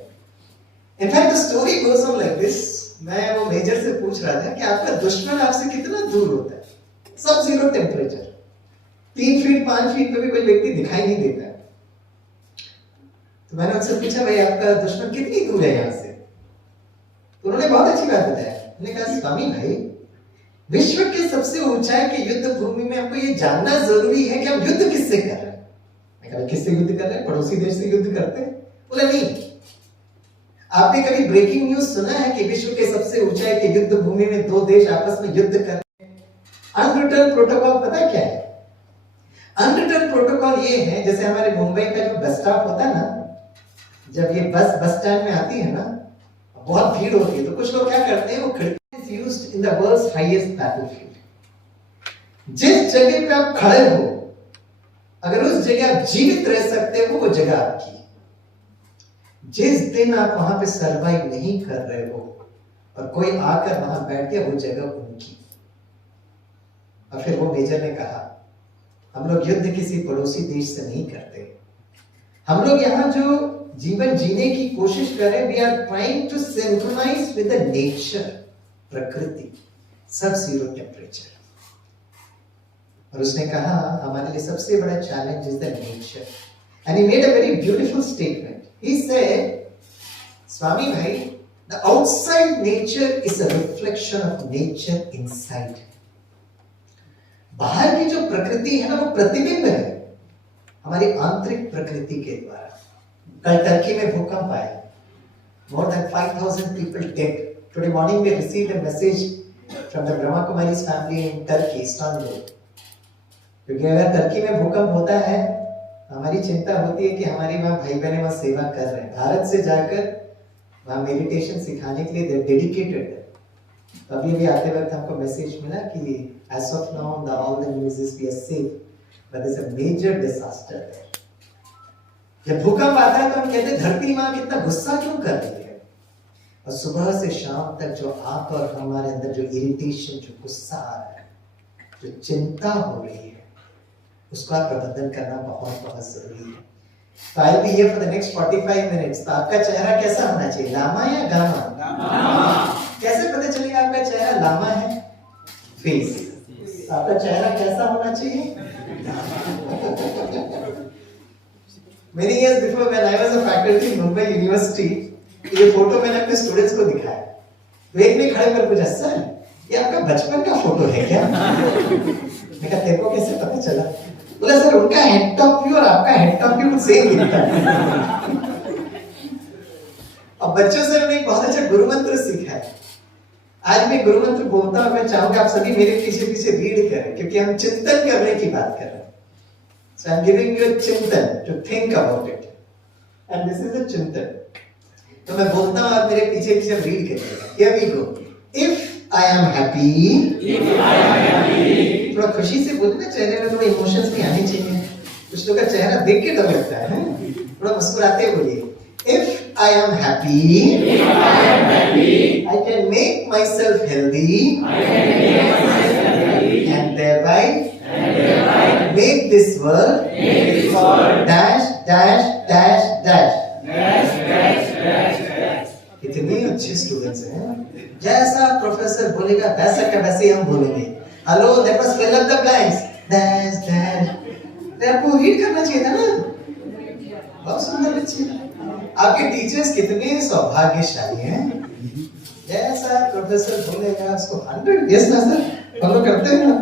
In fact the story goes on like this. मैं वो मेजर से पूछ रहा था कि आपका दुश्मन आपसे कितना दूर होता है, सब जीरो टेम्परेचर, 3 फीट 5 फीट पे भी कोई व्यक्ति दिखाई नहीं देता है। तो मैंने उनसे पूछा भाई आपका दुश्मन कितनी दूर है यहाँ से? तो उन्होंने बहुत अच्छी बात बताया। उन्होंने कहा स्वामी भाई, विश्व के सबसे ऊंचाई के युद्ध भूमि में आपको ये जानना जरूरी है कि हम युद्ध किससे कर रहे हैं। मैं कहा किससे युद्ध कर रहे हैं? पड़ोसी देश से युद्ध करते हैं? बोला नहीं। आपने कभी ब्रेकिंग न्यूज सुना है कि विश्व के सबसे ऊंचाई के युद्ध भूमि में 2 देश आपस में युद्ध कर रहे हैं? अनरिटन प्रोटोकॉल पता क्या है? अनरिटन प्रोटोकॉल ये है, जैसे हमारे मुंबई का जो बस स्टॉप होता है ना, जब ये बस स्टैंड में आती है ना, बहुत भीड़ होती है, तो कुछ लोग क्या करते हैं, वो खिड़की is used in the world's highest battlefield. जिस जगह पे आप खड़े हो, अगर उस जगह आप जीवित रह सकते हो, वो जगह आपकी। जिस दिन आप वहां पे सर्वाइव नहीं कर रहे हो और कोई आकर वहां बैठ गया, वो जगह उनकी। और फिर वो मेजर ने कहा, हम लोग युद्ध किसी पड़ोसी देश से नहीं करते, हम लोग यहाँ जो जीवन जीने की कोशिश करें, we are trying to synchronise with the nature, प्रकृति, सब जीरो टेम्परेचर। और उसने कहा हमारे लिए सबसे बड़ा challenge is the nature. And he made a very beautiful statement. He said, Swami भाई, the outside nature is a reflection of nature inside. बाहर की जो प्रकृति है ना, वो प्रतिबिंब है हमारी आंतरिक प्रकृति के द्वारा। कल टर्की में भूकंप आया, more than 5,000 people dead. Today morning we received a message from the Brahma Kumari's family in Turkey, Istanbul. क्योंकि अगर टर्की में भूकंप होता है, हमारी चिंता होती है कि हमारी वहाँ भाई बहनें वहाँ सेवा कर रहे हैं, भारत से जाकर वहाँ मेडिटेशन सिखाने के लिए they're dedicated. अभी अभी आते वक्त हमको मैसेज मिला कि as of now all the news is we are safe, but there's a major disaster there. जब भूकंप आता है तो हम कहते हैं धरती माँ कितना गुस्सा क्यों कर रही है, और सुबह से शाम तक जो आप और हमारे अंदर जो इरिटेशन, जो गुस्सा आ रहा है, जो चिंता हो रही है, उसका प्रबंधन करना बहुत बहुत जरूरी है। तो I be here for the next 45 minutes. तो आपका चेहरा कैसा होना चाहिए, लामा या गामा? कैसे पता चलेगा आपका चेहरा लामा है? फेस। आपका चेहरा कैसा होना चाहिए? Many years before, when I was a faculty in Mumbai University, ये फोटो मैंने अपने स्टूडेंट्स को दिखाया। तो एक ने खड़े कर पूछा, सर ये आपका बचपन का फोटो है क्या? मैं कहा तेरे को कैसे पता चला? बोला सर उनका हेड टॉप व्यू और आपका हेड टॉप व्यू सेम दिखता है। और बच्चों से मैंने एक बहुत अच्छा गुरु मंत्र सीखा है। आज मैं गुरु मंत्र बोलता हूँ, मैं चाहूंगा आप सभी मेरे पीछे पीछे रीड करें, क्योंकि हम चिंतन करने की बात कर रहे हैं। So I'm giving you a चिंतन to think about it, and this is a चिंतन। तो मैं बोलता हूँ, आप मेरे पीछे पीछे रीड करिएगा। Here we go. If I am happy, थोड़ा खुशी से बोलना, चेहरे में थोड़ा इमोशंस भी आने चाहिए। कुछ लोग का चेहरा देख के डर लगता है, थोड़ा मुस्कुराते हुए बोलिए। If I am happy, I can make myself healthy, and thereby make this world dash dash dash dash। कितने अच्छे स्टूडेंट्स हैं। जैसा प्रोफेसर बोलेगा वैसा का वैसे हम बोलेंगे। Hello, that was fill up the blanks dash dash। तो आपको रीड करना चाहिए था ना। बहुत सुंदर बच्चे। आपके टीचर्स कितने सौभाग्यशाली हैं। जैसा प्रोफेसर बोलेगा उसको 100 यस ना सर फॉलो करते हैं ना।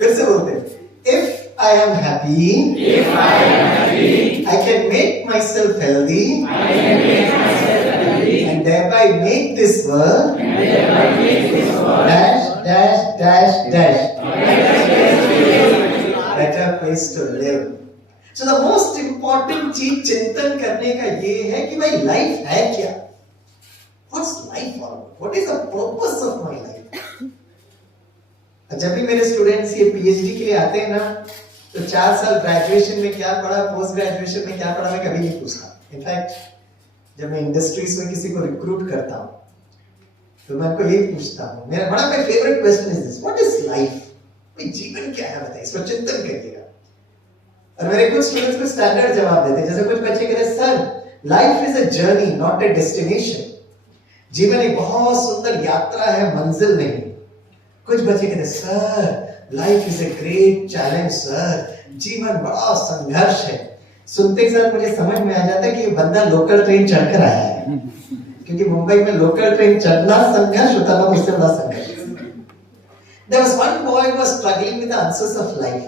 फिर से बोलते हैं, if I am happy, I can make myself healthy, and thereby make this world dash dash dash dash better place to live। So the most important चीज चिंतन करने का ये है कि भाई लाइफ है क्या? What's life all about? What is the purpose of my life? जब भी मेरे स्टूडेंट्स ये पीएचडी के लिए आते हैं ना, तो 4 साल ग्रेजुएशन में क्या पढ़ा, पोस्ट ग्रेजुएशन में क्या पढ़ा, मैं कभी नहीं पूछता। इनफैक्ट जब मैं इंडस्ट्रीज में किसी को रिक्रूट करता हूँ तो मैं उनको यही पूछता हूँ, मेरा बड़ा my favourite question is this, what is life? भाई जीवन क्या है बताइए, इसको चिंतन करिएगा। और मेरे कुछ स्टूडेंट्स को स्टैंडर्ड जवाब देते हैं, जैसे कुछ बच्चे कहते हैं, sir life is a journey not a destination. जीवन एक बहुत सुंदर यात्रा है, मंजिल नहीं। कुछ बच्चे कहते हैं, sir life is a great challenge sir, जीवन बड़ा संघर्ष है। सुनते ही सर मुझे समझ में आ जाता है कि ये बंदा लोकल ट्रेन चढ़कर आया है, क्योंकि मुंबई में लोकल ट्रेन चढ़ना संघर्ष, उतरना उससे बड़ा संघर्ष। There was one boy who was struggling with the answers of life।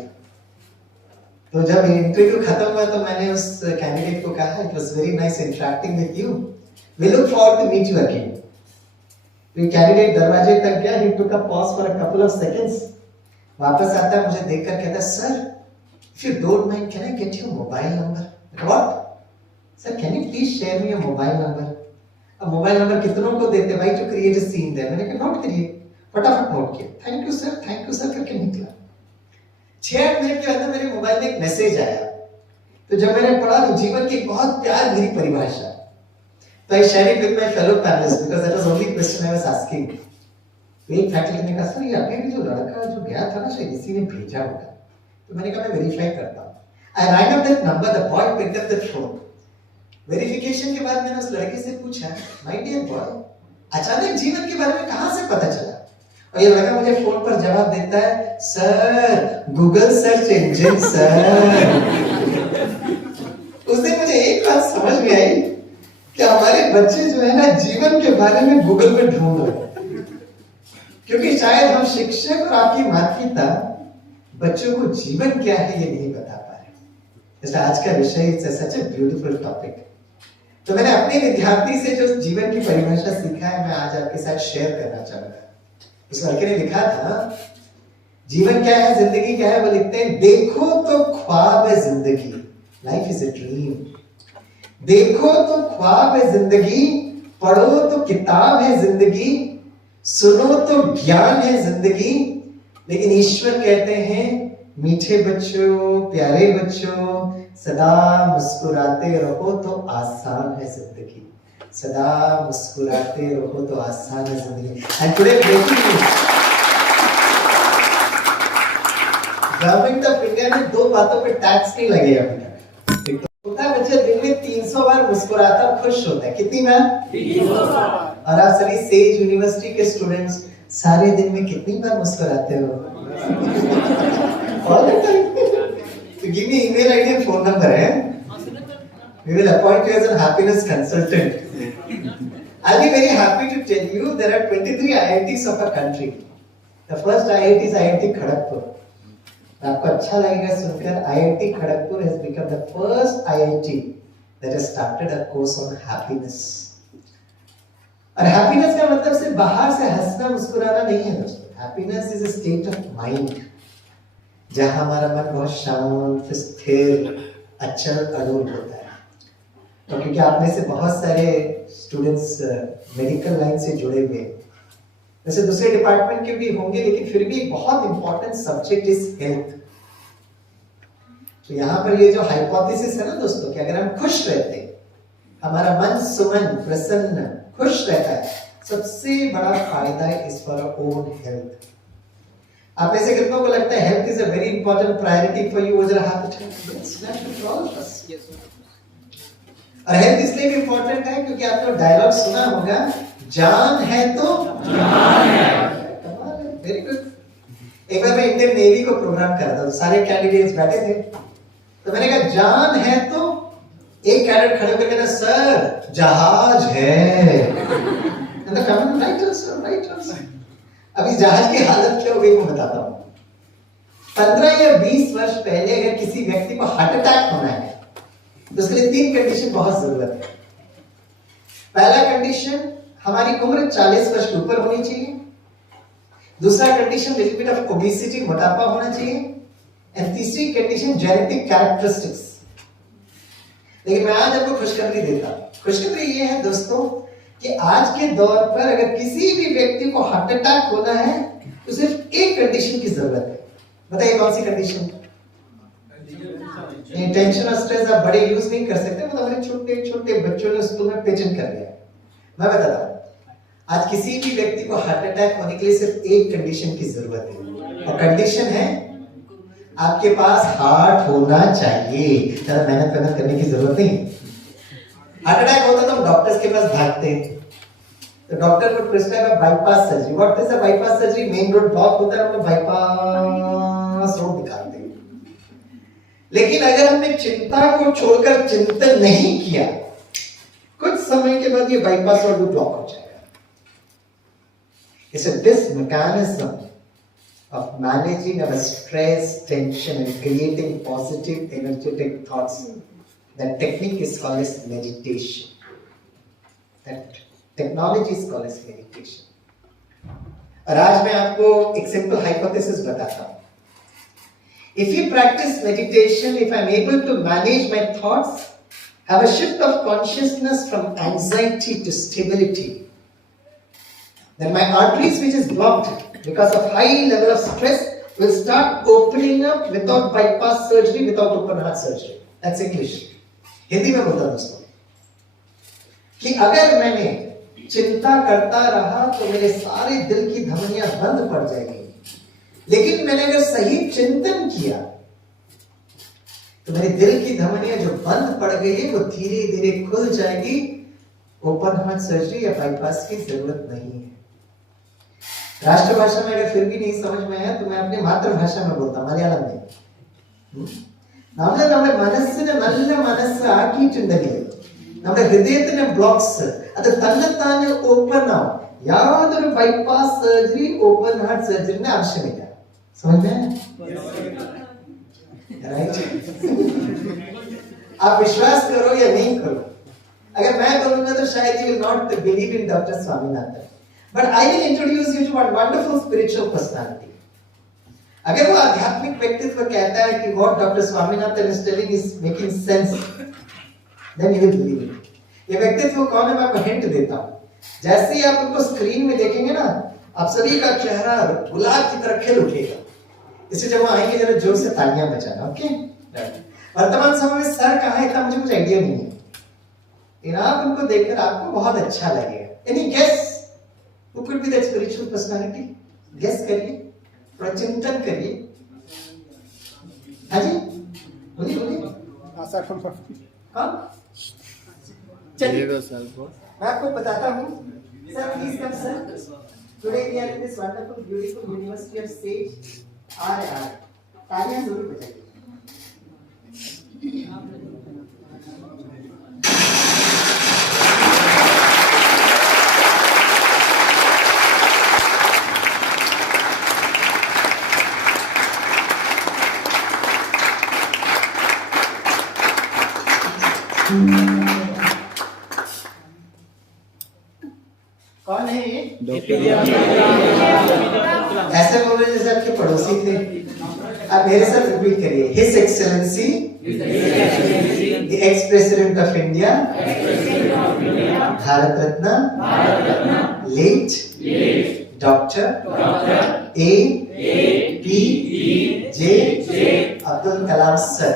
तो जब इंटरव्यू खत्म हुआ तो मैंने उस कैंडिडेट को कहा, it was very nice interacting with you, we look forward to meet you again. तो कैंडिडेट दरवाजे तक गया, he took a pause for a couple of seconds, वापस आता है, मुझे देखकर कहता है, sir if you don't mind can I get your mobile number? What? Sir can you please share me your mobile number? अब मोबाइल नंबर कितनों को देते भाई, to create a scene there. मैंने कहा नोट करिए, फटाफट नोट किया, थैंक यू सर करके निकला। 6 मिनट के अंदर मेरे मोबाइल में एक मैसेज आया। तो जब मैंने पढ़ा तो जीवन की एक बहुत प्यार भरी परिभाषा, तो I share it with my fellow panelist because that was only question I was asking. तो एक फैकल्टी ने कहा, सर ये अभी भी जो लड़का जो गया था ना, शायद इसी ने भेजा होगा। तो मैंने कहा मैं वेरीफाई करता हूँ। I rang up that number, the boy picked up that phone. Verification के बाद मैंने उस लड़के से पूछा, माय डियर बॉय, अचानक जीवन के बारे में कहां से पता चला? और ये लड़का मुझे फोन पर जवाब देता है, sir Google search engine sir. उस दिन मुझे एक बात समझ में आई कि हमारे बच्चे जो है ना, जीवन के बारे में गूगल पे ढूंढ रहे हैं, क्योंकि शायद हम शिक्षक और आपकी माता पिता बच्चों को जीवन क्या है ये नहीं बता पा रहे। जैसे आज का विषय it's such a beautiful topic. तो मैंने अपने विद्यार्थी से जो जीवन की परिभाषा सीखा है, मैं आज आपके साथ शेयर करना चाहूंगा। उस लड़के ने लिखा था, जीवन क्या है, जिंदगी क्या है, वो लिखते हैं, देखो तो ख्वाब है जिंदगी, लाइफ इज अ ड्रीम। देखो तो ख्वाब है जिंदगी, पढ़ो तो किताब है जिंदगी, सुनो तो ज्ञान है जिंदगी। लेकिन ईश्वर कहते हैं, मीठे बच्चों, प्यारे बच्चों, सदा मुस्कुराते रहो तो आसान है जिंदगी। सदा मुस्कुराते रहो तो आसान है जिंदगी। And today breaking news, government of India ने 2 बातों पे टैक्स नहीं लगे अभी तक। एक तो होता है बच्चा दिन में 300 बार मुस्कुराता खुश होता है, कितनी बार? 300 बार। और आप सभी सेज यूनिवर्सिटी के स्टूडेंट्स सारे दिन में कितनी बार मुस्कुराते हो? All the time. तो give me email ID and phone number है, we will appoint you as a happiness consultant. I'll be very happy to tell you there are 23 IITs of our country. The first IIT is IIT Kharagpur. आपको अच्छा लगेगा सुनकर, IIT Kharagpur has become the first IIT that has started a course on happiness. और happiness का मतलब सिर्फ बाहर से हंसना मुस्कुराना नहीं है दोस्तों। Happiness is a state of mind, जहाँ हमारा मन बहुत शांत, स्थिर, अचल, अरूढ़ होता है। तो क्योंकि आप में से बहुत सारे स्टूडेंट्स मेडिकल लाइन से जुड़े हुए हैं, वैसे दूसरे डिपार्टमेंट के भी होंगे, लेकिन फिर भी एक बहुत इंपॉर्टेंट सब्जेक्ट इज हेल्थ। तो यहाँ पर ये जो हाइपोथेसिस है ना दोस्तों, कि अगर हम खुश रहते, हमारा मन सुमन, प्रसन्न, खुश रहता है, सबसे बड़ा फायदा is for our own health. आप में से कितनों को लगता है health is a very important priority for you? जरा हाथ उठाएं। It's natural for all of us. और हेल्थ इसलिए भी इंपॉर्टेंट है क्योंकि आपने डायलॉग सुना होगा, जान है तो जान है। कमाल है, वेरी गुड। एक बार मैं इंडियन नेवी को प्रोग्राम कर रहा था, सारे कैंडिडेट्स बैठे थे, तो मैंने कहा जान है तो, एक कैडेट खड़े होकर कहता सर जहाज है। Comment right answer, right answer. अब इस जहाज की हालत क्या हो गई मैं बताता हूँ। 15 या 20 वर्ष पहले अगर किसी व्यक्ति को हार्ट अटैक होना है तो उसके लिए 3 कंडीशन बहुत जरूरत है। पहला कंडीशन, हमारी उम्र 40 वर्ष के ऊपर होनी चाहिए। दूसरा condition, little bit of obesity, मोटापा होना चाहिए। एंड तीसरी कंडीशन, जेनेटिक कैरेक्टरिस्टिक्स। लेकिन मैं आज आपको खुशखबरी देता हूं। खुशखबरी ये है दोस्तों कि आज के दौर पर अगर किसी भी व्यक्ति को हार्ट अटैक होना है तो सिर्फ एक कंडीशन की जरूरत है। बताइए कौन सी कंडीशन? टेंशन और स्ट्रेस आप बड़े यूज नहीं कर सकते, मतलब हमारे छोटे छोटे बच्चों ने स्कूल में पेटेंट कर दिया। मैं बताता हूँ, आज किसी भी व्यक्ति को हार्ट अटैक होने के लिए सिर्फ एक कंडीशन की जरूरत है, और कंडीशन है आपके पास हार्ट होना चाहिए। ज्यादा मेहनत करने की जरूरत नहीं। हार्ट अटैक होता तो हम डॉक्टर्स के पास भागते, तो डॉक्टर को प्रिस्क्राइब है bypass surgery. What is a bypass surgery? Main road block होता है, हम बाईपास रोड निकालते हैं। लेकिन अगर हमने चिंता को छोड़कर चिंतन नहीं किया, कुछ समय के बाद ये बाईपास रोड ब्लॉक हो जाएगा। So this mechanism of managing our stress, tension and creating positive energetic thoughts, that technique is called as meditation. That technology is called as meditation. और आज मैं आपको एक सिंपल हाइपोथेसिस बताता हूं। If you practice meditation, if I'm able to manage my thoughts, have a shift of consciousness from anxiety to stability, then my arteries which is blocked because of high level of stress will start opening up without bypass surgery, without open heart surgery. That's English. Hindi में बोलता दोस्तों कि अगर मैंने चिंता करता रहा तो मेरे सारे दिल की धमनियां बंद पड़ जाएंगी, लेकिन मैंने अगर सही चिंतन किया तो मेरे दिल की धमनियां जो बंद पड़ गई है वो धीरे धीरे खुल जाएगी। ओपन हार्ट सर्जरी या बाईपास की जरूरत नहीं है। राष्ट्रभाषा में अगर फिर भी नहीं समझ में आया तो मैं अपनी मातृभाषा में बोलता, मलयालम में। നമ്മുടെ മനസ്സിന് നല്ല മനസ്സ് ആക്കിയിട്ടുണ്ടെങ്കിൽ നമ്മുടെ ഹൃദയത്തിന്റെ ബ്ലോക്സ് അത് തന്നെത്താനെ ഓപ്പൺ ആവും। യാതൊരു ബൈപ്പാസ് സർജറി, ഓപ്പൺ ഹാർട്ട് സർജറിന്റെ ആവശ്യമില്ല। समझ में? राइट? आप विश्वास करो या नहीं करो, अगर मैं बोलूंगा तो शायद you will not believe in Dr. Swaminathan, but I will introduce you to one wonderful spiritual personality. अगर वो आध्यात्मिक व्यक्तित्व कहता है कि what Dr. Swaminathan is telling is making sense, then you will believe it. ये व्यक्तित्व कौन है मैं आपको हिंट देता हूँ। जैसे ही आप उनको स्क्रीन में देखेंगे ना, आप सभी का चेहरा गुलाब की तरह खिल उठेगा। इससे जब वो आएंगे जरा जोर से तालियां बजाना, ओके? वर्तमान समय में सर कहाँ है इतना मुझे कुछ आइडिया नहीं है। लेकिन आप उनको देखकर आपको बहुत अच्छा लगेगा। Any guess who could be that spiritual personality? Guess करिए, थोड़ा चिंतन करिए। हाँ जी, बोलिए बोलिए। कौन? चलिए मैं आपको बताता हूँ। Sir please come sir. Today we are in this wonderful beautiful university of Sage. आ रहे हैं, तालियां जरूर बजाइए। कौन है ये? ऐसे बोल रहे जैसे आपके पड़ोसी थे। आप मेरे साथ रिपीट करिए। His excellency the ex president of India, Bharat Ratna late doctor A P J Abdul Kalam sir.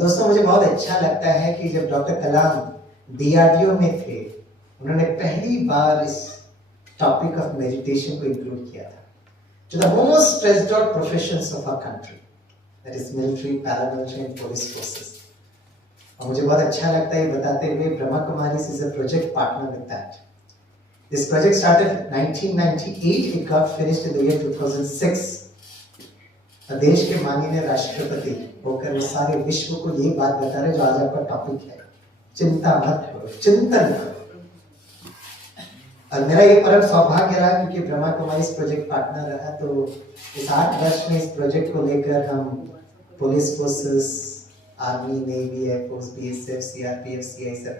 दोस्तों मुझे बहुत अच्छा लगता है कि जब डॉक्टर कलाम डीआरडीओ में थे, उन्होंने पहली बार इस टॉपिक ऑफ मेडिटेशन को इंक्लूड किया था to the most stressed out professions of our country, that is military, paramilitary and police forces. और मुझे बहुत अच्छा लगता है बताते हुए Brahma Kumaris is a project partner with that. This project started in 1998, it got finished in the year 2006. देश के माननीय राष्ट्रपति होकर वो सारे विश्व को यही बात बता रहे जो आज आपका टॉपिक है, चिंता मत करो, चिंतन करो। और मेरा ये परम सौभाग्य रहा क्योंकि ब्रह्मा कुमारी इस प्रोजेक्ट पार्टनर रहा, तो इस 8 वर्ष में इस प्रोजेक्ट को लेकर हम police forces, army, navy, air force, BSF, CRPF, CISF,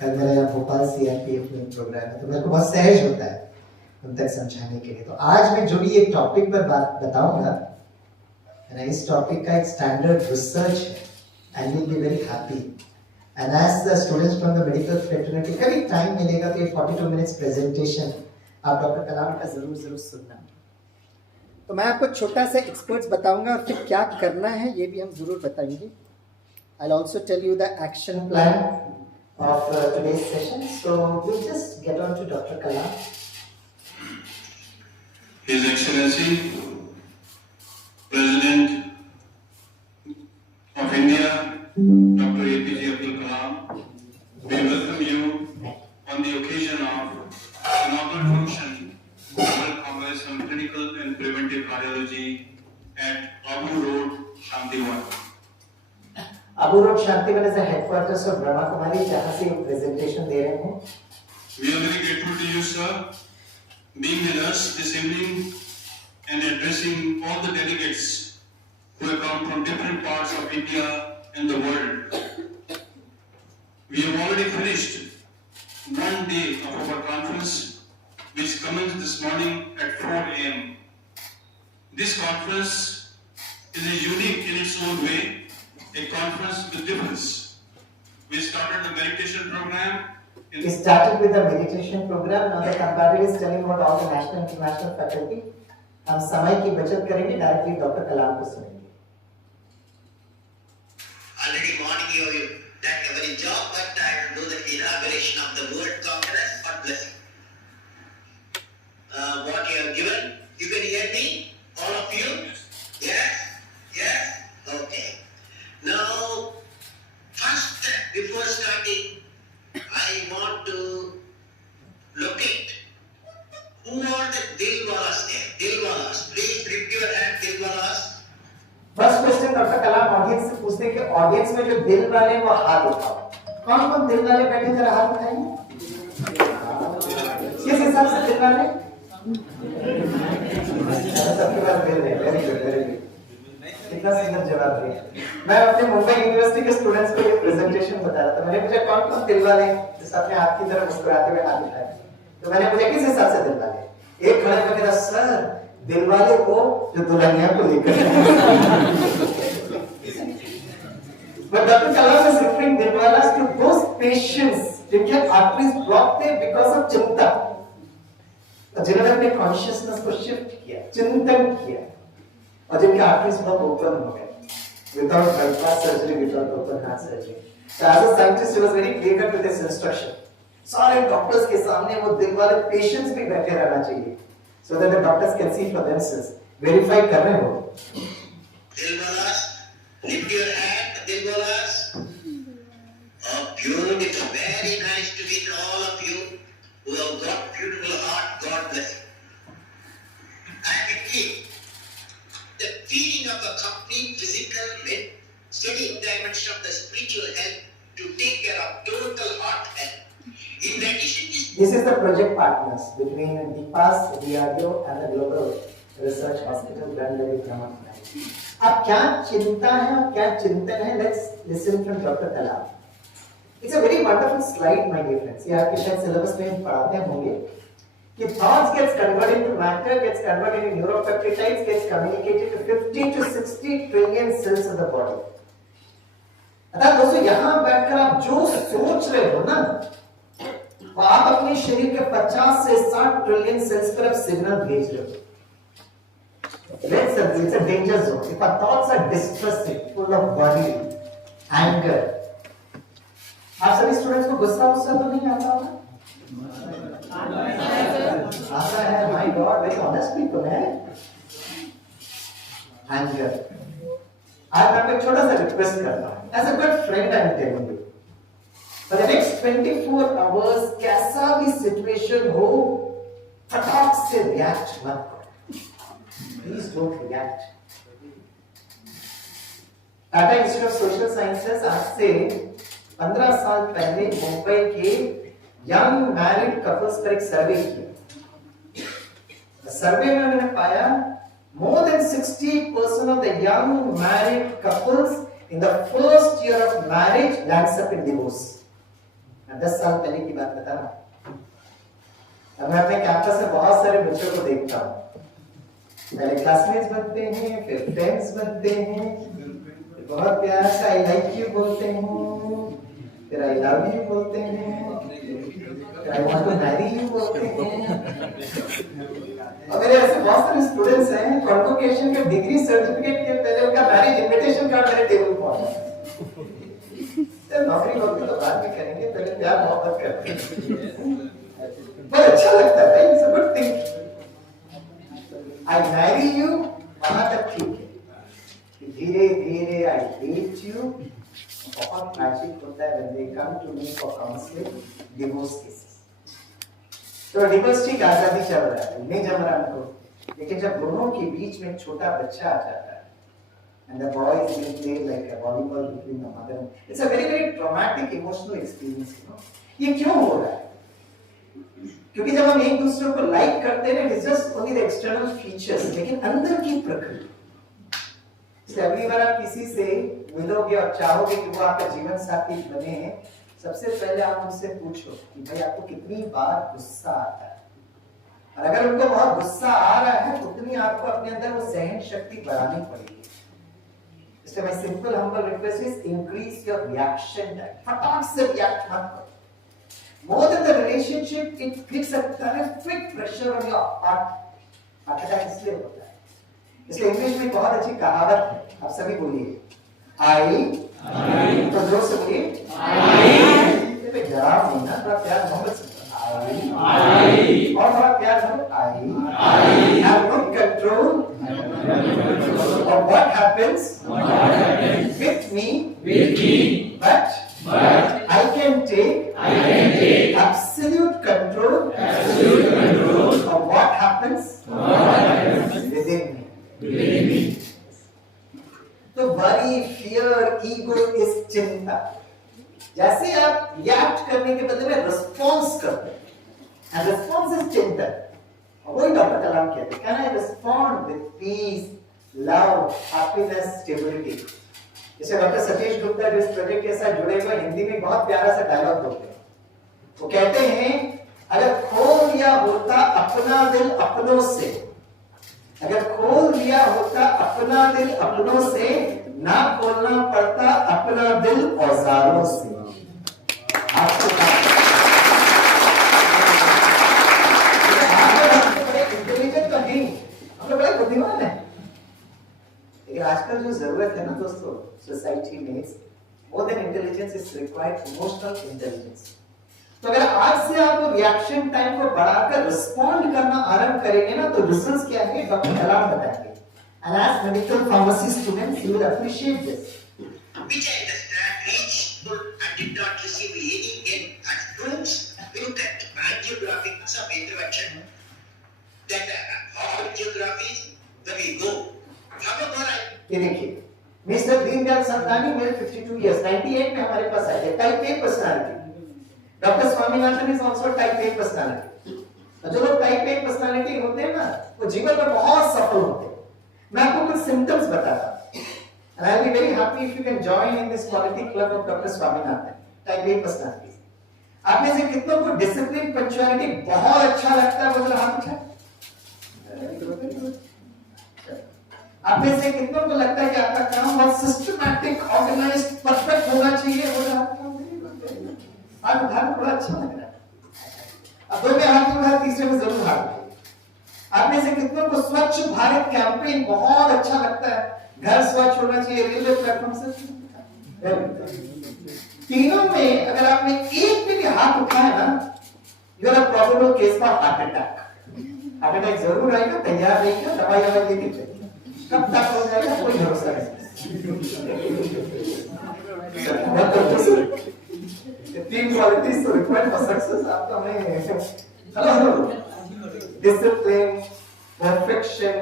कल मेरा यहाँ भोपाल सीआरपीएफ में प्रोग्राम है, तो मेरे को बहुत सहज होता है उन तक समझाने के लिए। तो आज मैं जो भी एक टॉपिक पर बात बताऊंगा, इस टॉपिक का एक स्टैंडर्ड रिसर्च है and you will be very happy. And as the students from the medical fraternity, कभी टाइम मिलेगा तो ये 42 मिनट्स प्रेजेंटेशन आप डॉक्टर कलाम का जरूर सुनना। तो मैं आपको छोटा सा एक्सपर्ट्स बताऊंगा और फिर क्या करना है ये भी हम जरूर बताएंगे। I'll also tell you the action plan of today's session. So we'll just get on to Dr. Kalam. His Excellency, President of India, Dr. APJ Abdul Kalam, we welcome you on the occasion of inaugural function of World Congress on Clinical and Preventive Cardiology at Abu Road, Shantiwan. Abu Road, Shantiwan is the headquarters of Brahma Kumari, जहाँ से ये presentation दे रहे हैं। We are very grateful to you, sir, being with us this evening and addressing all the delegates who have come from different parts of India and the world. We have already finished one day of our conference, which commenced this morning at 4 a.m. This conference is unique in its own way, a conference with difference. We started the meditation program. We started with the meditation program. Now the comparator is telling about all the national and international faculty. हम समय की बचत करेंगे, directly doctor कलाम को सुनेंगे। Already morning you have done a very job, but I will do the inauguration of the World Congress. God bless you. What you have given, you can hear me, all of you? Yes? Yes? Okay. Now, first, before starting, I want to locate who are the Dilwalas there. Dilwalas, please lift your hand, Dilwalas. First question doctor Kalam audience से पूछते हैं कि audience में जो दिल वाले वो हाथ उठाओ। कौन कौन दिल वाले बैठे जरा हाथ उठाएंगे। किस हिसाब से दिल वाले? सबके पास दिल है। वेरी गुड वेरी गुड, कितना सुंदर जवाब दिया। मैं अपने मुंबई यूनिवर्सिटी के स्टूडेंट्स को ये प्रेजेंटेशन बता रहा था, मैंने पूछा कौन कौन दिल वाले हैं, तो सबने आपकी तरफ मुस्कुराते हुए हाथ उठाए। तो मैंने पूछा किस हिसाब से दिल वाले? एक खड़े होकर कहा सर दिल वाले को जो दुल्हनिया को लेकर। But Dr. Kalam is referring Dilwalas to those patients जिनके arteries blocked थे because of चिंता, जिन्होंने अपने consciousness को shift किया, चिंतन किया, और जिनके arteries बहुत open हो गए, without bypass surgery, without open heart heart surgery. So as a scientist, he was very clear with his instruction. सारे डॉक्टर्स के सामने वो दिल वाले पेशेंट्स भी बैठे रहना चाहिए, so that the doctors can see for themselves. Verify कर रहे हो? Dilwalas, lift your hand, Dilwalas. Oh, beautiful, very nice to meet all of you who have got beautiful heart. God bless you. I am Vicky. The feeling of a complete physical, steady dimension of the spiritual health to take care of total heart health. In addition, This is the project partners between DPAS, DRDO and the Global Research Hospital run by Vikram. अब क्या चिंता है और क्या चिंतन है? Let's listen from Dr. Talal. It's a very wonderful slide, my dear friends. ये आपके शायद syllabus में पढ़ाते होंगे कि thoughts gets converted into matter, gets converted into neuropeptides, gets communicated to 50 to 60 trillion cells of the body. अतः दोस्तों यहाँ बैठकर आप जो सोच रहे हो ना, वो आप अपने शरीर के 50 से 60 ट्रिलियन सेल्स पर अब सिग्नल भेज रहे हो. It's a danger zone. If our thoughts are distressing, full of worry, anger. आप सभी स्टूडेंट्स को गुस्सा तो नहीं आता होगा? आता है. My God, very honest people है. Anger. आज मैं आपको छोटा सा रिक्वेस्ट करता हूँ. As a good friend, I am telling you. For the next 24 hours, कैसा भी सिचुएशन हो, फटाक से रिएक्ट मत करो. Please don't react. Tata institute of social sciences आज से 15 साल पहले मुंबई के यंग मैरिड कपल्स पर एक सर्वे किया. सर्वे में उन्होंने पाया more than 60% of the young married couples in the first year of marriage lands up in divorce. 10 साल पहले की बात बता रहा हूं. अब मैं अपने कैंपस में बहुत सारे बच्चों को देखता हूं. पहले क्लासमेट्स बनते हैं, फिर फ्रेंड्स बनते हैं, बहुत प्यार से आई लाइक यू बोलते हैं, फिर आई लव यू बोलते हैं, फिर I want to marry you बोलते हैं. और मेरे ऐसे बहुत सारे स्टूडेंट्स हैं, कॉन्वोकेशन के डिग्री सर्टिफिकेट के पहले उनका मैरिज इनविटेशन कार्ड मेरे टेबल पर है. नौकरी वक्त तो बाद में करेंगे, पहले प्यार मोहब्बत करते हैं. बहुत अच्छा लगता है. It's a good thing. I marry you वहां तक ठीक है. धीरे धीरे आई हेट यू बहुत मैजिक होता है when they come to me for counseling divorce cases. तो डिवोर्स की आजादी चल रहा है, नहीं जम रहा उनको, लेकिन जब दोनों के बीच में छोटा बच्चा आ जाता है and the boy is being played like a volleyball between the mother, it's a very very traumatic emotional experience, you know. ये क्यों हो रहा है? क्योंकि जब हम एक दूसरे को लाइक करते हैं, it's just only the external features, लेकिन अंदर की प्रकृति. इसलिए अगली बार आप किसी से मिलोगे और चाहोगे कि वो आपका जीवन साथी बने, सबसे पहले आप उनसे पूछो कि भाई आपको कितनी बार गुस्सा आता है, और अगर उनको बहुत गुस्सा आ रहा है तो उतनी आपको अपने अंदर वो सहन शक्ति बढ़ानी पड़ेगी. इसलिए my simple humble request is increase your reaction time. फटाक से react मत करो. More than the relationship, it gives a terrific pressure on your heart. Heart attack इसलिए होता है. इसलिए इंग्लिश में बहुत अच्छी कहावत है, आप सभी बोलिए. I तो जोर से बोलिए. I पे जवाब नहीं ना, थोड़ा प्यार मोहब्बत से. I और थोड़ा प्यार मोहब्बत. I have no control of what happens with me, but I can take absolute control of what happens within me. तो worry, fear, ego is चिंता. जैसे आप रिएक्ट करने के बदले में रिस्पॉन्स करते हैं, and response is चिंतन. और वही डॉक्टर कलाम कहते हैं, can I respond with peace, love, happiness, stability. जैसे डॉक्टर सतीश गुप्ता जो इस प्रोजेक्ट के साथ जुड़े हुए, हिंदी में बहुत प्यारा सा डायलॉग बोलते हैं. वो कहते हैं, अगर खोल दिया होता अपना दिल अपनों से, अगर खोल दिया होता अपना दिल अपनों से, ना खोलना पड़ता अपना दिल औजारों से. आपको इंटेलिजेंट तो नहीं, हम लोग बड़े बुद्धिमान है. लेकिन आजकल जो जरूरत है ना दोस्तों सोसाइटी में, more than intelligence is required emotional intelligence. तो अगर आज से आप रिएक्शन टाइम को बढ़ाकर रिस्पॉन्ड करना आरंभ करेंगे ना, तो रिजल्ट्स क्या है डॉक्टर कलाम बताएंगे. And as medical pharmacy students, you will appreciate this. Which I understand each and did not receive any proofs. Look at angiographics of intervention. That angiographies when we go. ये देखिए, mister Deendayal संतानी मेरे 52 years, 98 में हमारे पास आए. Type A personality. Doctor Swaminathan is also type A personality. जो लोग type A personality होते हैं ना, वो जीवन में बहुत सफल होते हैं. मैं आपको कुछ सिम्टम्स बताता हूं. And I'll be very happy if you can join in this quality club of Dr. Swaminathan. Type A personality. आप में से कितनों को डिसिप्लिन पंक्चुअलिटी बहुत अच्छा लगता है? वो जरा हाथ उठाएं. आप में से कितनों को लगता है कि आपका काम बहुत सिस्टमैटिक, ऑर्गेनाइज्ड, परफेक्ट होना चाहिए? वो जरा हाथ उठाना बड़ा अच्छा लग रहा है. अब दो में हाथ उठा, तीसरे में जरूर हाथ उठाइए. आप में से कितनों को स्वच्छ भारत कैंपेन बहुत अच्छा लगता है? घर स्वच्छ होना चाहिए, रेलवे प्लेटफॉर्म से. तीनों में अगर आपने एक भी हाथ उठाया ना, you are a probable case for heart attack. Heart attack जरूर आएगा, तैयार रहिएगा, दवाई लेके चलिए. कब तक हो जाएगा कोई भरोसा नहीं. तीन क्वालिटीज तो रिक्वायर्ड फॉर सक्सेस. आपका मैं हेलो डिसिप्लिन, परफेक्शन,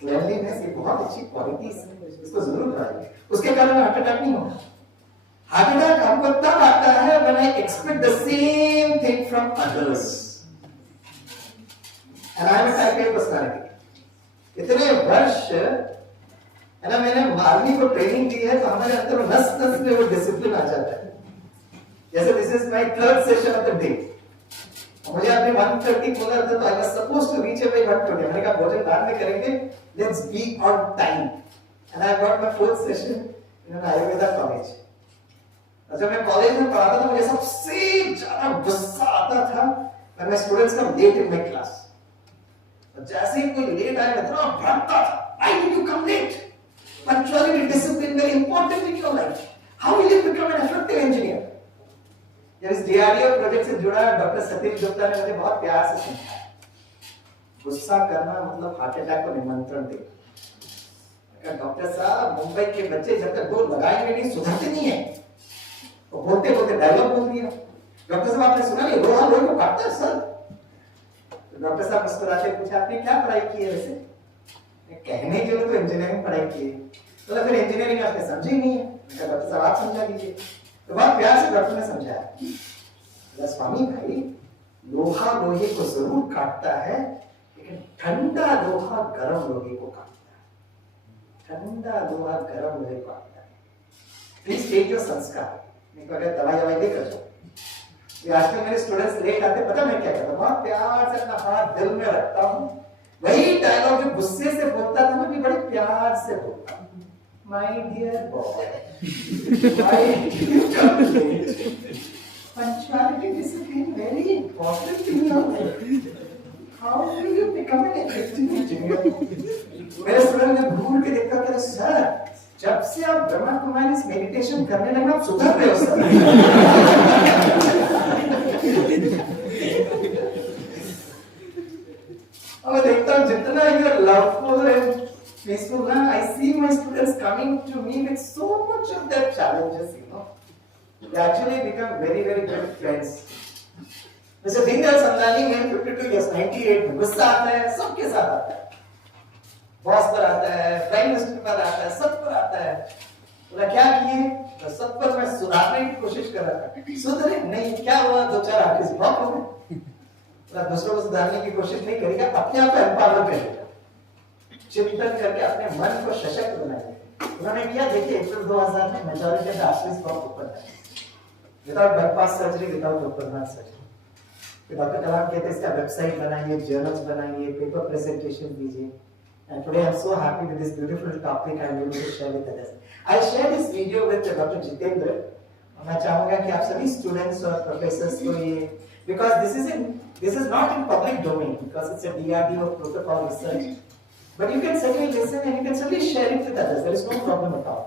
क्लीनलीनेस, ये बहुत अच्छी क्वालिटीज है. इसको जरूर बढ़ाइए. उसके कारण हार्ट अटैक नहीं होगा. हार्ट अटैक हमको तब आता है when I expect the same thing from others. And I am a type A personality. इतने वर्ष है ना, मैंने आर्मी को ट्रेनिंग दी है, तो हमारे अंदर नस नस में वो डिसिप्लिन आ जाता है. जैसे this is my third session of the day. मुझे आपने 1:30 बोला था, तो I was supposed to reach by 1:20. मैंने कहा भोजन बाद में करेंगे, let's be on time. And I got my fourth session in an Ayurveda college. जब मैं कॉलेज में पढ़ाता था, मुझे सबसे ज्यादा गुस्सा आता था when my students come late in my class. जैसे ही कोई लेट आए, मैं इतना भड़कता था. Why did you come late? Punctuality, discipline, very important in your life. How will you become an effective engineer? जब इस DRDO प्रोजेक्ट से जुड़ा डॉक्टर सतीश गुप्ता ने मुझे बहुत प्यार से समझाया, गुस्सा करना मतलब हार्ट अटैक को निमंत्रण देना. डॉक्टर साहब, मुंबई के बच्चे जब तक दो लगाएंगे नहीं, सुधरते नहीं है. तो बोलते बोलते डायलॉग बोल दिया. डॉक्टर साहब, आपने सुना नहीं, लोहा लोहे को काटता है सर. तो डॉक्टर साहब मुस्कुराते पूछा, आपने क्या पढ़ाई की है? वैसे कहने के लिए तो इंजीनियरिंग पढ़ाई की है. तो फिर इंजीनियरिंग आपने समझी नहीं है. डॉक्टर साहब आप समझा दीजिए. तो बहुत प्यार से डॉक्टर ने समझाया, स्वामी भाई, लोहा लोहे को जरूर काटता है, लेकिन ठंडा लोहा गर्म लोहे को काटता है. ठंडा लोहा गर्म लोहे को काटता है. प्लीज टेक योर संस्कार. नहीं तो अगर दवाई लेकर जाओ. ये आजकल मेरे स्टूडेंट्स लेट आते, पता मैं क्या करता हूँ, बहुत प्यार से अपना हाथ दिल में रखता हूँ. वही डायलॉग जो गुस्से से बोलता था, मैं भी बड़े प्यार से बोलता हूँ. My dear boy, why did you come late? Punctuality, discipline, very important in your life. How will you become an effective engineer? मेरे स्टूडेंट ने घूर के देखा, कहते सर, जब से आप ब्रह्मा कुमारी मेडिटेशन करने लगे, आप सुधर रहे हो सर. अब देखता हूँ जितना you are loveful and peaceful, I see my students coming to me with so much of their challenges, you know. They actually become very, very good friends. Mr. Dindal Sandani, मैं 52 years, 98 में गुस्सा आता है, सबके साथ आता है. Boss पर आता है, प्राइम मिनिस्टर पर आता है, सब पर आता है. बोला क्या किए? तो सब पर मैं सुधारने की कोशिश कर रहा था. सुधरे नहीं, क्या हुआ? 2-4 आर्टिस्ट ब्लॉक हो गए. बोला दूसरों को सुधारने की कोशिश नहीं करेगा, अपने आप को एम्पावर करेगा. चिंतन करके अपने मन को सशक्त बनाइए. उन्होंने किया. देखिए अप्रैल 2000 में majority of artist block open है, without bypass surgery, without open heart surgery. Doctor Kalam कहते हैं इसका वेबसाइट बनाइए, जर्नल्स बनाइए, पेपर प्रेजेंटेशन दीजिए. And today I'm so happy with this beautiful topic I'm able to share with others. I'll share this video with Dr. Jitendra. मैं चाहूँगा कि आप सभी students और professors को ये, because this is not in public domain, because it's a DRDO protocol research. But you can certainly listen and you can certainly share it with others. There is no problem at all.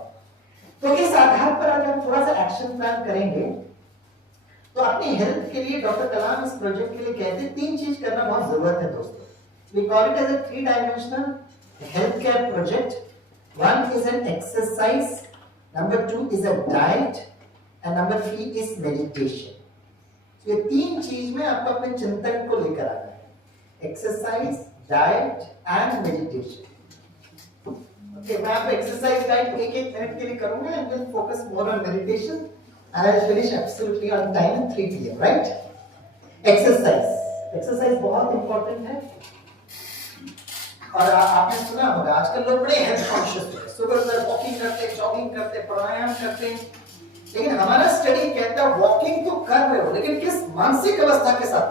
तो इस आधार पर आज हम थोड़ा सा action plan करेंगे। तो अपनी हेल्थ के लिए डॉक्टर कलाम इस प्रोजेक्ट के लिए कहते हैं 3 चीज करना बहुत जरूरत है दोस्तों। We call it as a 3 dimensional health care project. One is an exercise, number 2 is a diet, and number 3 is meditation. तो ये 3 चीज में आपको अपने चिंतन को लेकर आना है, exercise, diet and meditation. Okay, मैं आपको एक्सरसाइज डाइट एक मिनट के लिए करूंगा and will focus more on meditation and I will finish absolutely on time 3 PM, right? Exercise बहुत इंपॉर्टेंट है। और आपने सुना होगा आजकल लोग बड़े हेल्थ कॉन्शियस हैं, सुबह सुबह वॉकिंग करते, जॉगिंग करते, प्राणायाम करते, लेकिन हमारा स्टडी कहता है वॉकिंग तो कर रहे हो लेकिन किस मानसिक अवस्था के साथ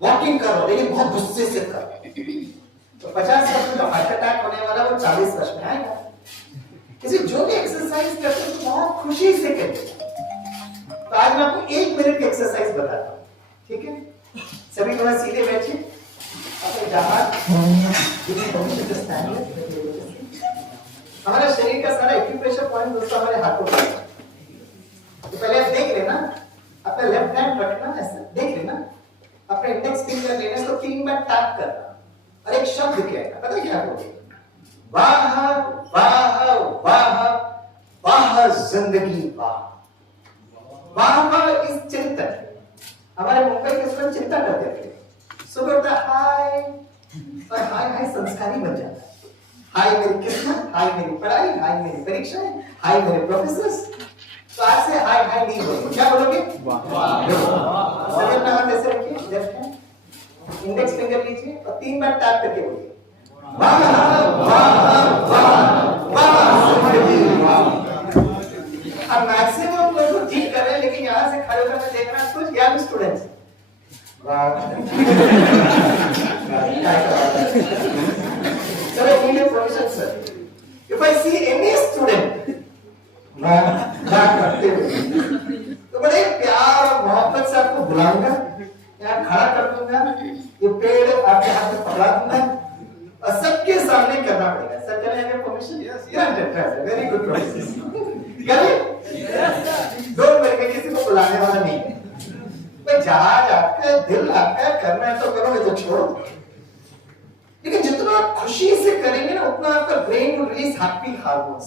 वॉकिंग कर रहे हो, लेकिन बहुत गुस्से से कर रहे हो। तो 50 वर्ष में जो हार्ट अटैक होने वाला वो 40 वर्ष में आएगा। किसी जो भी एक्सरसाइज करते हो तो बहुत खुशी से करते। तो आज मैं आपको 1 मिनट की एक्सरसाइज बताता हूँ, ठीक है? सभी थोड़ा सीधे बैठिए। हमारा शरीर का सारा एक्यूप्रेशर पॉइंट दोस्तों हमारे हाथों में। तो पहले आप देख लेना, अपना लेफ्ट हैंड रखना ऐसे, देख लेना, अपने इंडेक्स फिंगर लेना, इसको 3 बार टैप करना और एक शब्द कहना। पता है क्या बोलोगे? वाह वाह वाह वाह जिंदगी वाह। वाह वाह इस चिंतन, हमारे मुंबई के स्टूडेंट चिंता करते थे, सुबह उठा हाय और हाय हाय संस्कारी बन जाता है। हाय मेरी किस्मत, हाय मेरी पढ़ाई, हाय मेरी परीक्षाएं, हाय मेरे प्रोफेसर्स। तो आज से हाय हाय नहीं बोलोगे, क्या बोलोगे? सर अपना हाथ ऐसे रखिए, लेफ्ट हैंड, इंडेक्स फिंगर लीजिए और 3 बार टैप करके बोलिए वाह वाह वाह वाह जिंदगी वाह। अब मैक्सिमम लोग तो ठीक कर रहे हैं, लेकिन यहाँ से खड़े होकर मैं देख रहा हूँ कुछ young students If I see any student करते हुए तो बड़े प्यार और मोहब्बत से आपको बुलाऊंगा, यहाँ खड़ा कर दूंगा, ये पेड़ आपके हाथ में पकड़ा दूंगा और सबके सामने करना पड़ेगा। Sir can I have your permission? Yes, very good process. करें? डोंट वरी, किसी को बुलाने वाला नहीं है। जहाज आपका, दिल आपका, करना है तो करो, नहीं तो छोड़ो। लेकिन जितना आप खुशी से करेंगे ना, उतना आपका brain will release happy hormones,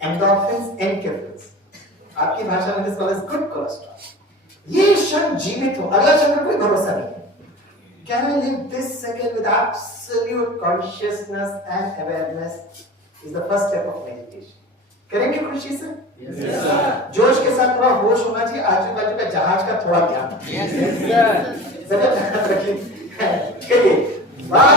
endorphins, endorphins. आपकी भाषा में दिस इज गुड कोलेस्ट्रॉल। ये क्षण जीवित हो, अगला क्षण का कोई भरोसा नहीं है। Can I live this second with absolute consciousness and awareness is the first step of meditation. करेंगे खुशी से? Yes, sir. जोश के साथ थोड़ा होश होना चाहिए, आजू बाजू का जहाज का थोड़ा ध्यान। Yes, sir. जरा ध्यान रखिए। करिए। वाह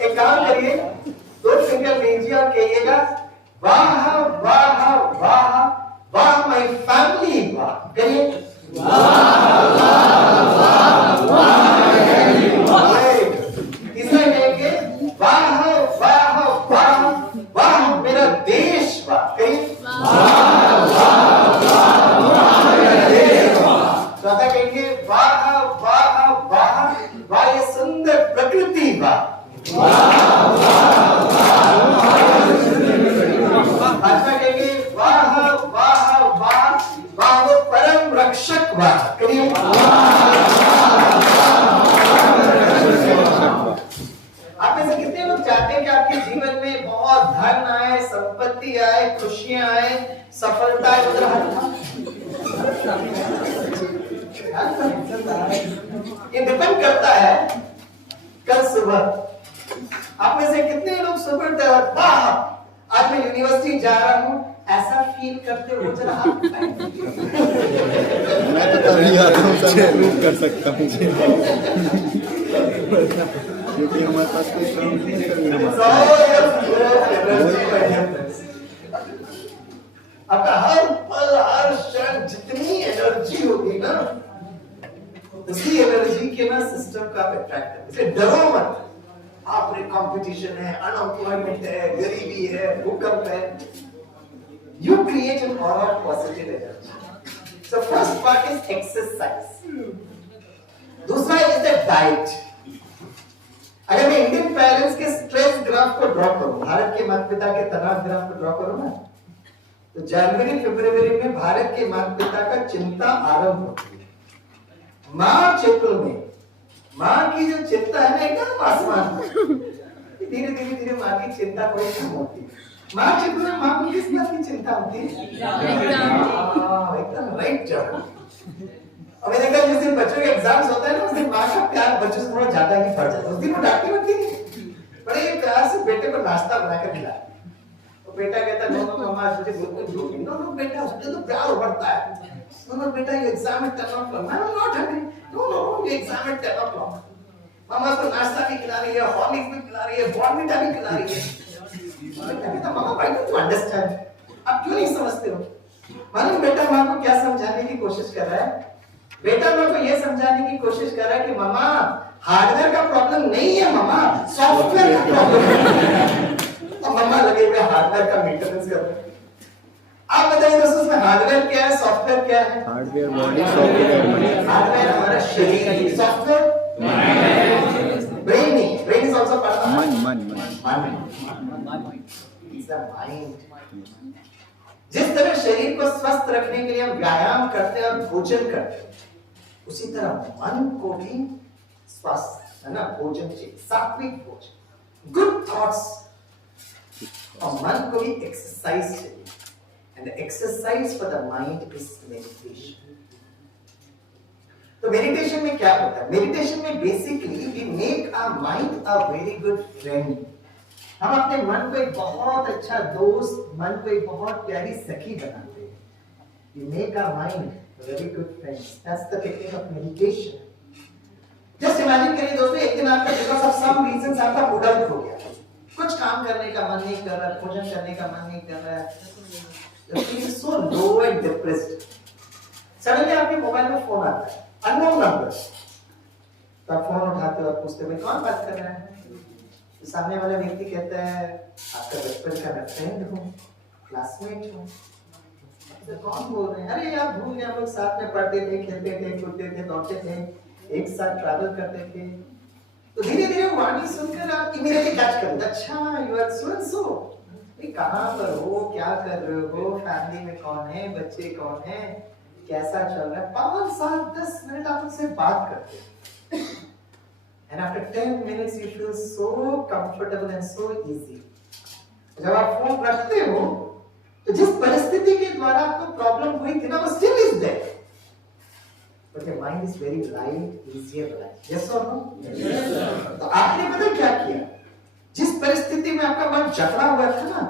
एक काम करिए, 2 फिंगर लीजिए और कहिएगा वाह वाह वाह वाह माय फैमिली वाह। करिए वाह वाह वाह वाह फैमिली वाह। तीसरा कहेंगे वाह वाह वाह वाह मेरा देश वाह। कहिए वाह वाह वाह वाह मेरा देश वाह। चौथा कहेंगे वाह वाह वाह वाह ये सुंदर प्रकृति वाह। पांचवा कहेंगे वाह वाह वाह वाह वो परम रक्षक वाह। करिए आप में से कितने लोग चाहते हैं कि आपके जीवन में बहुत धन आए, संपत्ति आए, खुशियां आए, सफलता आए? उधर ये डिपेंड करता है कल सुबह आप में से कितने लोग सुबह वाह आज मैं यूनिवर्सिटी जा रहा हूँ ऐसा फील करते हो? जरा हाथ मैं तो तभी आता हूँ सर, मैं प्रूव कर सकता हूँ क्योंकि हमारे पास कोई काम नहीं है। आपका हर पल हर क्षण जितनी एनर्जी होगी ना, उसी एनर्जी के ना सिस्टम का आप अट्रैक्ट करें। इसलिए डरो मत। आप रे कंपटीशन है, अनएम्प्लॉयमेंट है, गरीबी है, भूकंप है। You create an aura of positive energy. So first part is exercise. दूसरा is the diet. अगर मैं इंडियन पेरेंट्स के स्ट्रेस ग्राफ को ड्रॉ करूं, भारत के माता पिता के तनाव ग्राफ को ड्रॉ करूं ना, तो जनवरी फरवरी में भारत के माता पिता का चिंता आरंभ होती है। मार्च अप्रैल में माँ की जो चिंता है ना एकदम आसमान में, धीरे धीरे धीरे माँ की चिंता थोड़ी कम होती है। मार्च अप्रैल में माँ को किस बात की चिंता होती है? एकदम राइट जवाब। और मैंने कहा जिस दिन बच्चों के एग्जाम्स होते हैं ना, उस दिन माँ का प्यार बच्चों से थोड़ा ज्यादा ही बढ़ जाता है। उस दिन वो डांटती वाटती नहीं, बड़े प्यार से बेटे को नाश्ता बनाकर खिला। तो बेटा कहता नो नो मम्मा मुझे बिल्कुल भूख नहीं। नो नो बेटा उससे तो प्यार उभरता है। नो नो बेटा ये एग्जाम है 10 o'clock। I am not hungry. No no ये एग्जाम है 10 o'clock। मम्मा उसको नाश्ता भी खिला रही है, हॉर्लिक्स भी खिला रही है, बॉर्नविटा भी खिला रही है। बेटा कहता मम्मा व्हाई डोंट यू अंडरस्टैंड? आप क्यों नहीं समझते हो? मालूम बेटा माँ को क्या समझाने की कोशिश कर रहा है? बेटा माँ को ये समझाने की कोशिश कर रहा है कि मम्मा हार्डवेयर का प्रॉब्लम नहीं है, मम्मा सॉफ्टवेयर का प्रॉब्लम है। और मम्मा लगे हुए हार्डवेयर का मेंटेनेंस कर रहे हैं। आप बताइए दोस्तों इसमें हार्डवेयर क्या है, सॉफ्टवेयर क्या है? हार्डवेयर बॉडी, सॉफ्टवेयर हार्डवेयर हमारा शरीर, सॉफ्टवेयर ब्रेन नहीं, brain is also part of मन। It's the mind. जिस तरह शरीर को स्वस्थ रखने के लिए हम व्यायाम करते हैं और भोजन करते हैं, उसी तरह मन को भी स्वस्थ है ना, भोजन चाहिए, सात्विक भोजन, गुड थॉट्स, और मन को भी एक्सरसाइज चाहिए। And exercise for the mind is meditation. तो मेडिटेशन में क्या होता है? मेडिटेशन में basically we make our mind a very good friend. हम अपने मन को एक बहुत अच्छा दोस्त, मन को एक बहुत प्यारी सखी बनाते हैं। We make our mind very good friends. That's the technique of meditation. Just imagine करिए दोस्तों, एक दिन आपका because of some reasons आपका मूड आउट हो गया, कुछ काम करने का मन नहीं कर रहा, भोजन करने का मन नहीं कर रहा, you feel so low and depressed. Suddenly आपके मोबाइल में फोन आता है, unknown number. तो आप फोन उठाते हो और पूछते हो कौन बात कर रहा है? सामने वाला व्यक्ति कहता है आपका बचपन का मैं फ्रेंड हूँ, क्लासमेट हूँ। तो कौन बोल रहे हैं? अरे यार भूल गए, हम लोग साथ में पढ़ते थे, खेलते थे, कूदते थे, दौड़ते थे, एक साथ ट्रैवल करते थे। तो धीरे धीरे वाणी सुनकर आप इमीडिएटली कैच कर लेते, अच्छा you are so and so. ये कहाँ पर हो, क्या कर रहे हो, फैमिली में कौन है, बच्चे कौन है, कैसा चल रहा है? 5 7 10 मिनट आप उनसे बात करते हैं। And after 10 minutes you feel so comfortable and so easy. जब आप फोन रखते हो तो जिस परिस्थिति के द्वारा आपको प्रॉब्लम हुई थी ना, वो still is there. But your mind is very light, easier light. Yes or no? Yes. तो आपने पता क्या किया? जिस परिस्थिति में आपका मन जकड़ा हुआ था ना,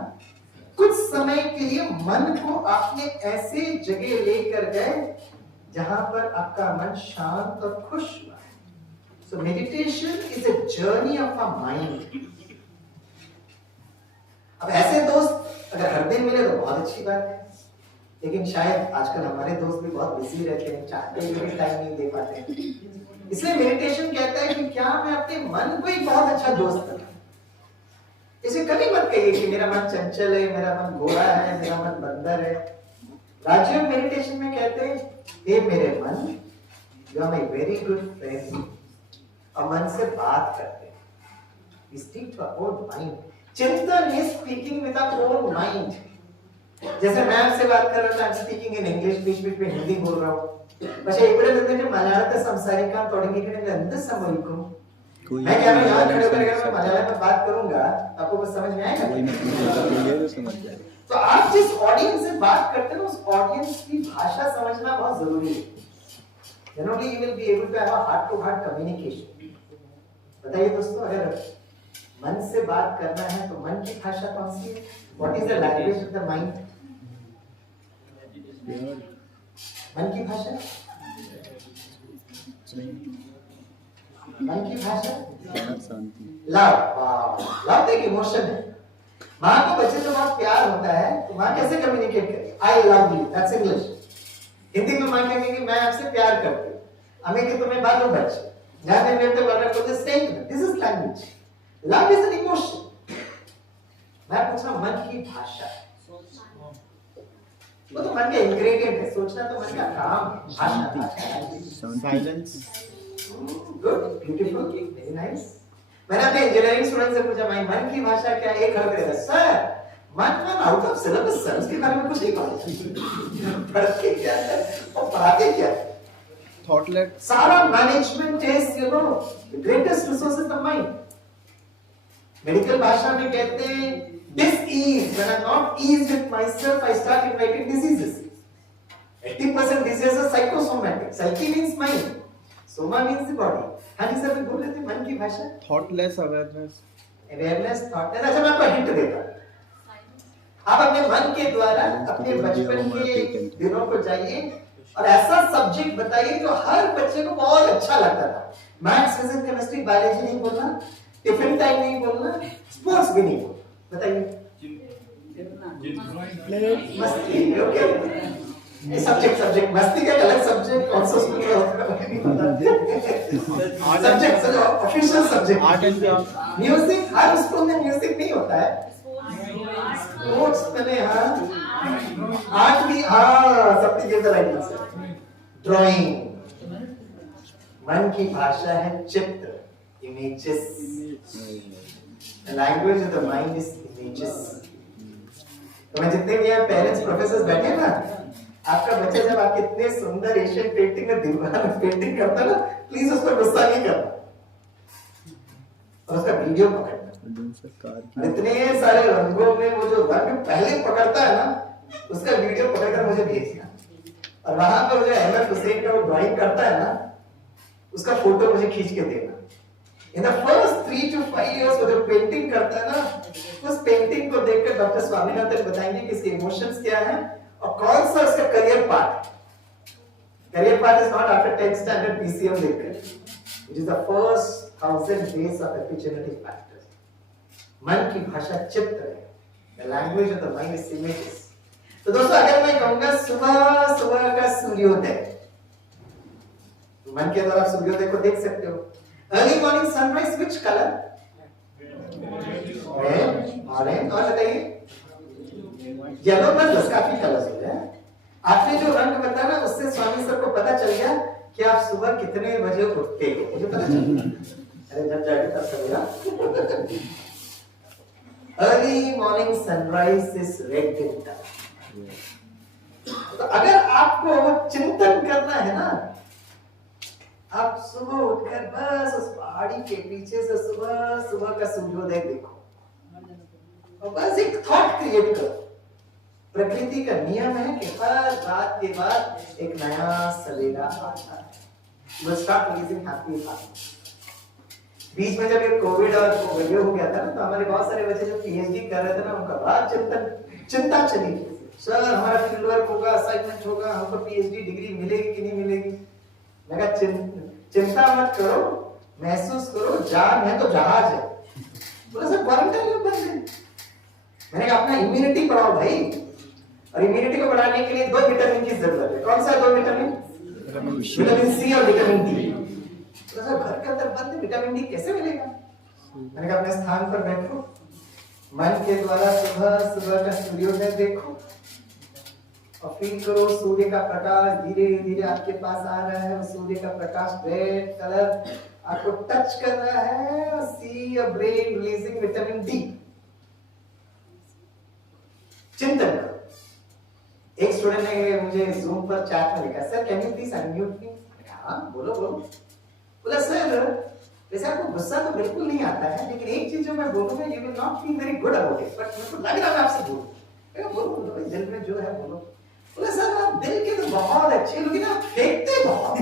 कुछ समय के लिए मन को आपने ऐसे जगह लेकर गए जहां पर आपका मन शांत और खुश हुआ। So meditation is a journey of our mind. अब ऐसे दोस्त अगर हर दिन मिले तो बहुत अच्छी बात है, लेकिन शायद आजकल हमारे दोस्त भी बहुत बिजी रहते हैं, चाहते हुए भी टाइम नहीं दे पाते। इसलिए मेडिटेशन कहता है कि क्या मैं अपने मन को एक बहुत अच्छा दोस्त बनाऊं। इसे कभी मत कहिए कि मेरा मन चंचल है, मेरा मन घोड़ा है, मेरा मन बंदर है। राजयोग मेडिटेशन में कहते हैं हे मेरे मन, you are my very good friend. और मन से बात करते हैं, we speak to our own mind. चिंतन is speaking with our own mind. जैसे मैं आपसे बात कर रहा था, I'm speaking in English, बीच-बीच में हिंदी बोल रहा हूँ। പക്ഷേ ഇവിടെ നിന്നിട്ട് മലയാളത്തിൽ സംസാരിക്കാൻ തുടങ്ങിയിട്ടുണ്ടെങ്കിൽ എന്ത് സംഭവിക്കും? मैं क्या मैं यहाँ खड़े होकर अगर मैं मलयालम में बात करूँगा, आपको कुछ समझ में आएगा? तो आप जिस ऑडियंस से बात करते हैं, उस ऑडियंस की भाषा समझना बहुत जरूरी है। Then only you will be able to have a heart-to-heart communication. बताइए दोस्तों, अगर मन से बात करना है तो मन की भाषा कौन सी है? What is the language of the mind? मन की भाषा, मन की भाषा लव। लव एक इमोशन है। माँ को बच्चे से बहुत प्यार होता है तो माँ कैसे कम्युनिकेट करे? I love you, that's English. Hindi में माँ कहेगी मैं आपसे प्यार करती हूँ, हमें कि तुम्हें बालू बच्चे जाने में तो वाला को this is language. Love is an emotion. मैं पूछ रहा हूँ मन की भाषा, वो तो मन के इंग्रेडिएंट है, सोचना तो मन का काम है। Silence, good, beautiful, very nice. मैंने अपने इंजीनियरिंग स्टूडेंट से पूछा भाई मन की भाषा क्या है? एक खड़ा करेगा सर मन आउट ऑफ सिलेबस सर, उसके बारे में कुछ नहीं पढ़ा। पढ़ते क्या है और पढ़ाते क्या है? Thoughtless. सारा management is you know the greatest resource is the mind. Medical भाषा में कहते हैं disease, when I'm not eased with myself I start inviting diseases. 80% diseases are psychosomatic. Psyche means mind, soma means the body. हानि sir भी बोल रहे थे मन की भाषा Thoughtless awareness. Awareness thought. अच्छा मैं आपको हिंट देता हूं, आप अपने मन के द्वारा अपने बचपन के दिनों को जाइए और ऐसा सब्जेक्ट बताइए जो हर बच्चे को बहुत अच्छा लगता था। मैथ्स, फिजिक्स, केमिस्ट्री, बायोलॉजी नहीं बोलना, टिफिन टाइम नहीं बोलना, स्पोर्ट्स भी नहीं बोलना। बताइए मस्ती। ओके ये सब्जेक्ट मस्ती का अलग सब्जेक्ट, कौन सा स्कूल में होता है सब्जेक्ट जो official subject Art and craft. Music. Her school में म्यूजिक नहीं होता है, स्पोर्ट्स में हाँ, आर्ट भी हाँ, सबकी give the right answer. Drawing मन की भाषा है चित्र, images. The language of the mind is images. तो मैं जितने भी यहाँ पेरेंट्स प्रोफेसर्स बैठे ना, आपका बच्चा जब आपके इतने सुंदर एशियन पेंटिंग में दीवार में पेंटिंग करता है ना, प्लीज उस पर गुस्सा नहीं करना और उसका वीडियो पकड़ना। इतने सारे रंगों में वो जो रंग पहले पकड़ता है ना, उसका वीडियो पकड़कर मुझे भेजना। और वहां पे जो अहमद हुसैन का वो ड्राइंग करता है ना, उसका फोटो मुझे खींच के देना। In the first 3 to 5 years वो जो पेंटिंग करता है ना, उस पेंटिंग को देखकर डॉक्टर स्वामीनाथन बताएंगे कि इसके इमोशंस क्या हैं और कौन सा उसका career part. Career part is not after 10th standard PCM देखकर, it is the first 1000 days of epigenetic factors। मन की भाषा चित्र है, the language of the mind is images। तो दोस्तों अगर मैं कहूंगा सुबह सुबह का सूर्योदय, मन के द्वारा आप सूर्योदय को देख सकते हो। Early morning sunrise which colour? Orange. और बताइए येलो प्लस काफी कलर्स होते हैं। आपने जो रंग बताया ना, उससे स्वामी सर को पता चल गया कि आप सुबह कितने बजे उठते हो, मुझे पता चल गया। अरे जब जाके तब सवेरा। Early morning sunrise is red in colour. तो अगर आपको चिंतन करना है ना, आप सुबह उठकर बस उस पहाड़ी के पीछे से सुबह सुबह का सूर्योदय देखो और बस एक थॉट क्रिएट करो। प्रकृति का नियम है कि हर रात के बाद एक नया सवेरा आता है। You will start releasing happy thoughts। बीच में जब ये कोविड और वीडियो हो गया था ना, तो हमारे बहुत सारे बच्चे जो पीएचडी कर रहे थे ना, उनका बड़ा चिंता चली गई। सर हमारा फील्ड वर्क होगा, असाइनमेंट होगा, हमको पीएचडी डिग्री मिलेगी कि नहीं मिलेगी। मैं कहा चिंता मत करो, महसूस करो, जान है तो जहाज है। बोला सर क्वारंटाइन में बंद है। मैंने कहा अपना इम्यूनिटी बढ़ाओ भाई, और इम्यूनिटी को बढ़ाने के लिए 2 विटामिन की जरूरत है। कौन सा 2 विटामिन? विटामिन सी और विटामिन डी। तो सर घर के अंदर बंद है, विटामिन डी कैसे मिलेगा? मैंने कहा अपने स्थान पर बैठो, मन के द्वारा सुबह सुबह का सूर्योदय देखो और फील करो सूर्य का प्रकाश धीरे धीरे आपके पास आ रहा है। सूर्य का प्रकाश रेड कलर आपको टच कर रहा है और see your brain releasing vitamin D. चिंतन करो। एक स्टूडेंट ने मुझे जूम पर चैट में लिखा, sir can you please unmute me? हाँ बोलो बोलो। बोला सर वैसे आपको गुस्सा तो बिल्कुल नहीं आता है, लेकिन एक चीज जो मैं बोलूंगा you will not feel very good about it, but मेरे को लग रहा है मैं आपसे बोलूं। बोलो दिल में जो है बोलो। बोले सर आप दिल के तो बहुत अच्छे, लेकिन आप फेंकते बहुत।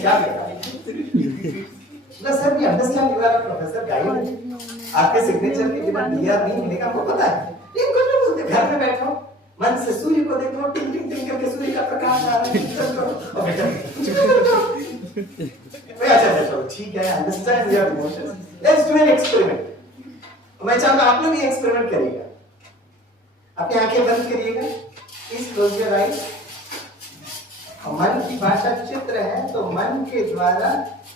क्या बोला sir we understand you are professor guide, आपके सिग्नेचर के बिना डीआर नहीं मिलेगा, वो पता है। लेकिन कुछ नहीं बोलते, घर में बैठो, मन से सूर्य को देखो, टिंग टिंग टिंग करके सूर्य का प्रकाश आ रहा है, चिंतन करो और बेटा अच्छा ठीक है, understand your emotions, let's do an experiment. मैं चाहूंगा आप लोग भी एक्सपेरिमेंट करिएगा। अपनी आंखें बंद करिएगा, प्लीज क्लोज योर आईज। मन की भाषा चित्र है, तो मन के द्वारा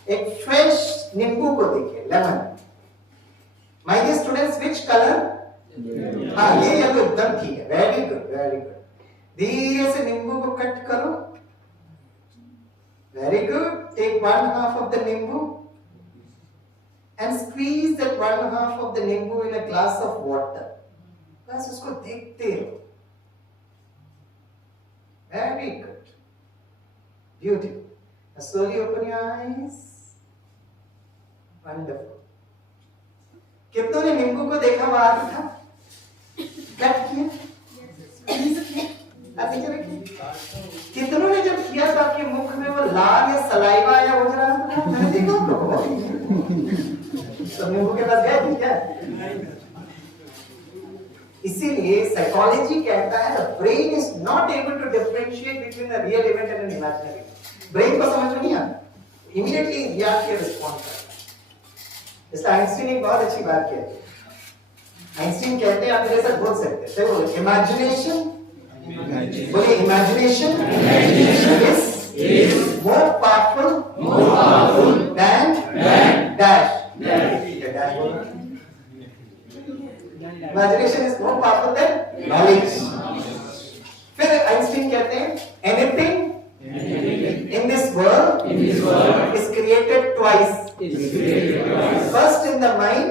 एक फ्रेश नींबू को देखिए, lemon. My dear students, which colour? हाँ ये येलो, एकदम ठीक है, वेरी गुड वेरी गुड। धीरे से नींबू को कट करो, very good. Take 1/2 of the nimbu, and squeeze that 1/2 of the nimbu in a glass of water. बस उसको देखते रहो. Very good. Beautiful. Now slowly open your eyes. Wonderful. कितनों ने नींबू को देखा बाहर था? कट किया? स्क्वीज किया? आप नीचे रखिए. कितनों ने जब किया तो आपके मुख में वो लार या सलाइवा या हो रहा था? मैंने देखा आप लोगों को. तो नींबू के पास गए थे क्या? इसीलिए साइकोलॉजी कहता है the brain is not able to differentiate between a real event and an imaginary. Brain को समझ में नहीं आता, इमीडिएटली रिएक्ट या रिस्पॉन्ड करता है. इसलिए आइंस्टीन एक बहुत अच्छी बात कहते हैं. आइंस्टीन कहते हैं, आप मेरे साथ बोल सकते हैं, बोले इमेजिनेशन, बोले imagination is more powerful than dash. Imagination is more powerful than knowledge. फिर आइंस्टीन कहते हैं, anything in this world is created twice. First in the mind,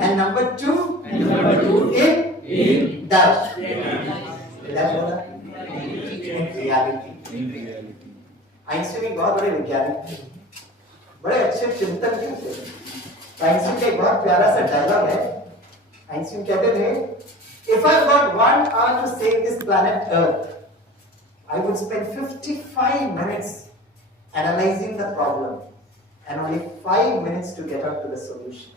and number two in dash. In reality. Einstein एक बहुत बड़े वैज्ञानिक थे, बड़े अच्छे चिंतन करते थे. आइंस्टीन का एक बहुत प्यारा सा डायलॉग है. आइंस्टीन कहते थे, if I got 1 hour to save this planet Earth, I would spend 55 minutes analyzing the problem and only 5 minutes to get out to the solution.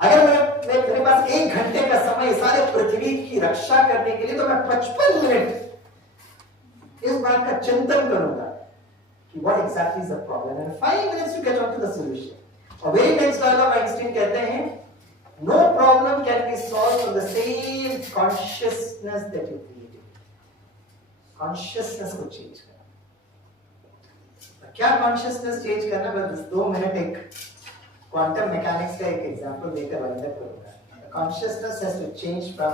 अगर मेरे पास 1 घंटे का समय सारे पृथ्वी की रक्षा करने के लिए, तो मैं 55 मिनट इस बात का चिंतन करूंगा कि what exactly is the problem and 5 minutes to get out to the solution. और very next dialogue आइंस्टीन कहते हैं, no problem can be solved from the same consciousness that you created. Consciousness को चेंज करना. क्या consciousness change करना? बस 2 minute एक quantum mechanics का एक एग्जांपल देकर वाइंड अप करूंगा. Consciousness has to change from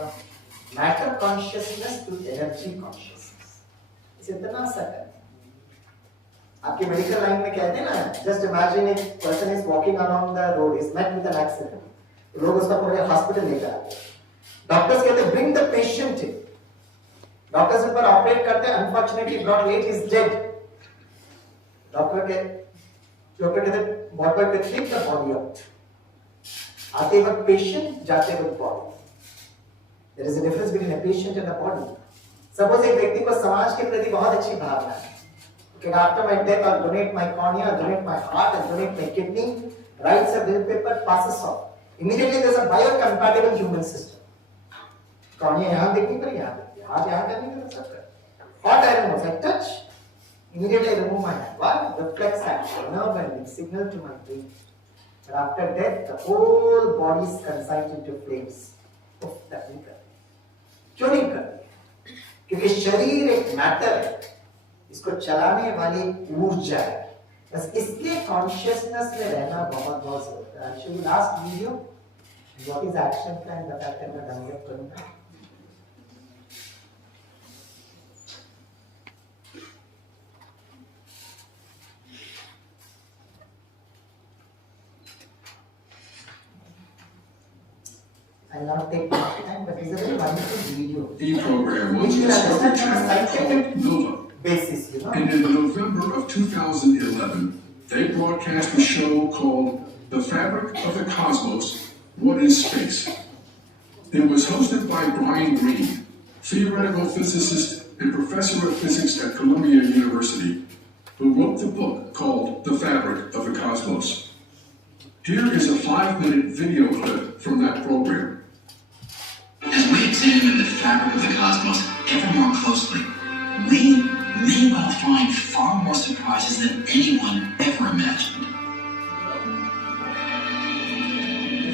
matter consciousness to energy consciousness. इसे इतना सा करना. आपके मेडिकल लाइन में कहते हैं ना, just imagine a person is walking along the road, is met with an accident. लोग उसका पूरे हॉस्पिटल लेकर आते हैं. डॉक्टर्स कहते हैं, bring the patient in. Doctors ऊपर ऑपरेट करते हैं, unfortunately brought late, is dead. Doctor कहते हैं, बॉटल पे take the body out. आते वक्त पेशेंट, जाते वक्त body. There is a difference between a patient and a body. Suppose एक व्यक्ति को समाज के प्रति बहुत अच्छी भावना है. Okay, after my death, I'll donate my cornea, I'll donate my heart, I'll donate my kidney. Writes a bill paper, passes off. Immediately there's a biocompatible human system. Cornea यहाँ देखनी पड़ेगी, यहाँ देखनी, हाथ यहाँ करनी पड़ेगी, सब कर. Hot iron was I touch, immediately I remove my hand. Why? Reflex action, nerve ending, signal to my brain. But after death, the whole body is consigned into flames. Oh, that नहीं करती. क्यों नहीं करती? क्योंकि शरीर एक matter है, इसको चलाने वाली ऊर्जा है. बस इसके कॉन्शियसनेस में रहना बहुत बहुत जरूरत है. Actually last video what is action plan बताकर मैं डाउनलोड करूंगा. I'll not take much time, but it's a very wonderful video. E-program Which was will understand discovered from a scientific Nova. basis, you know. And in November of 2011, they broadcast a show called The Fabric of the Cosmos, What is Space? It was hosted by Brian Greene, theoretical physicist and professor of physics at Columbia University, who wrote the book called The Fabric of the Cosmos. Here is a 5-minute video clip from that program. As we examine the fabric of the cosmos ever more closely, we may well find far more surprises than anyone ever imagined.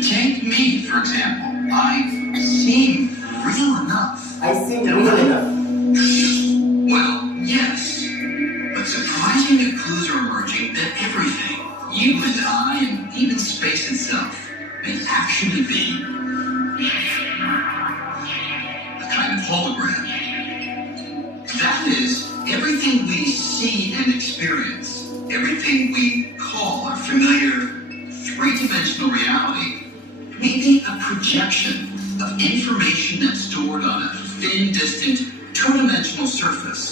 Take me, for example. I seem real enough. I seem real enough. Well, yes. But surprising new clues are emerging that everything, you and I, and even space itself, may actually be a kind of hologram. That is, everything we see and experience, everything we call our familiar three-dimensional reality may be a projection of information that's stored on a thin, distant, two-dimensional surface.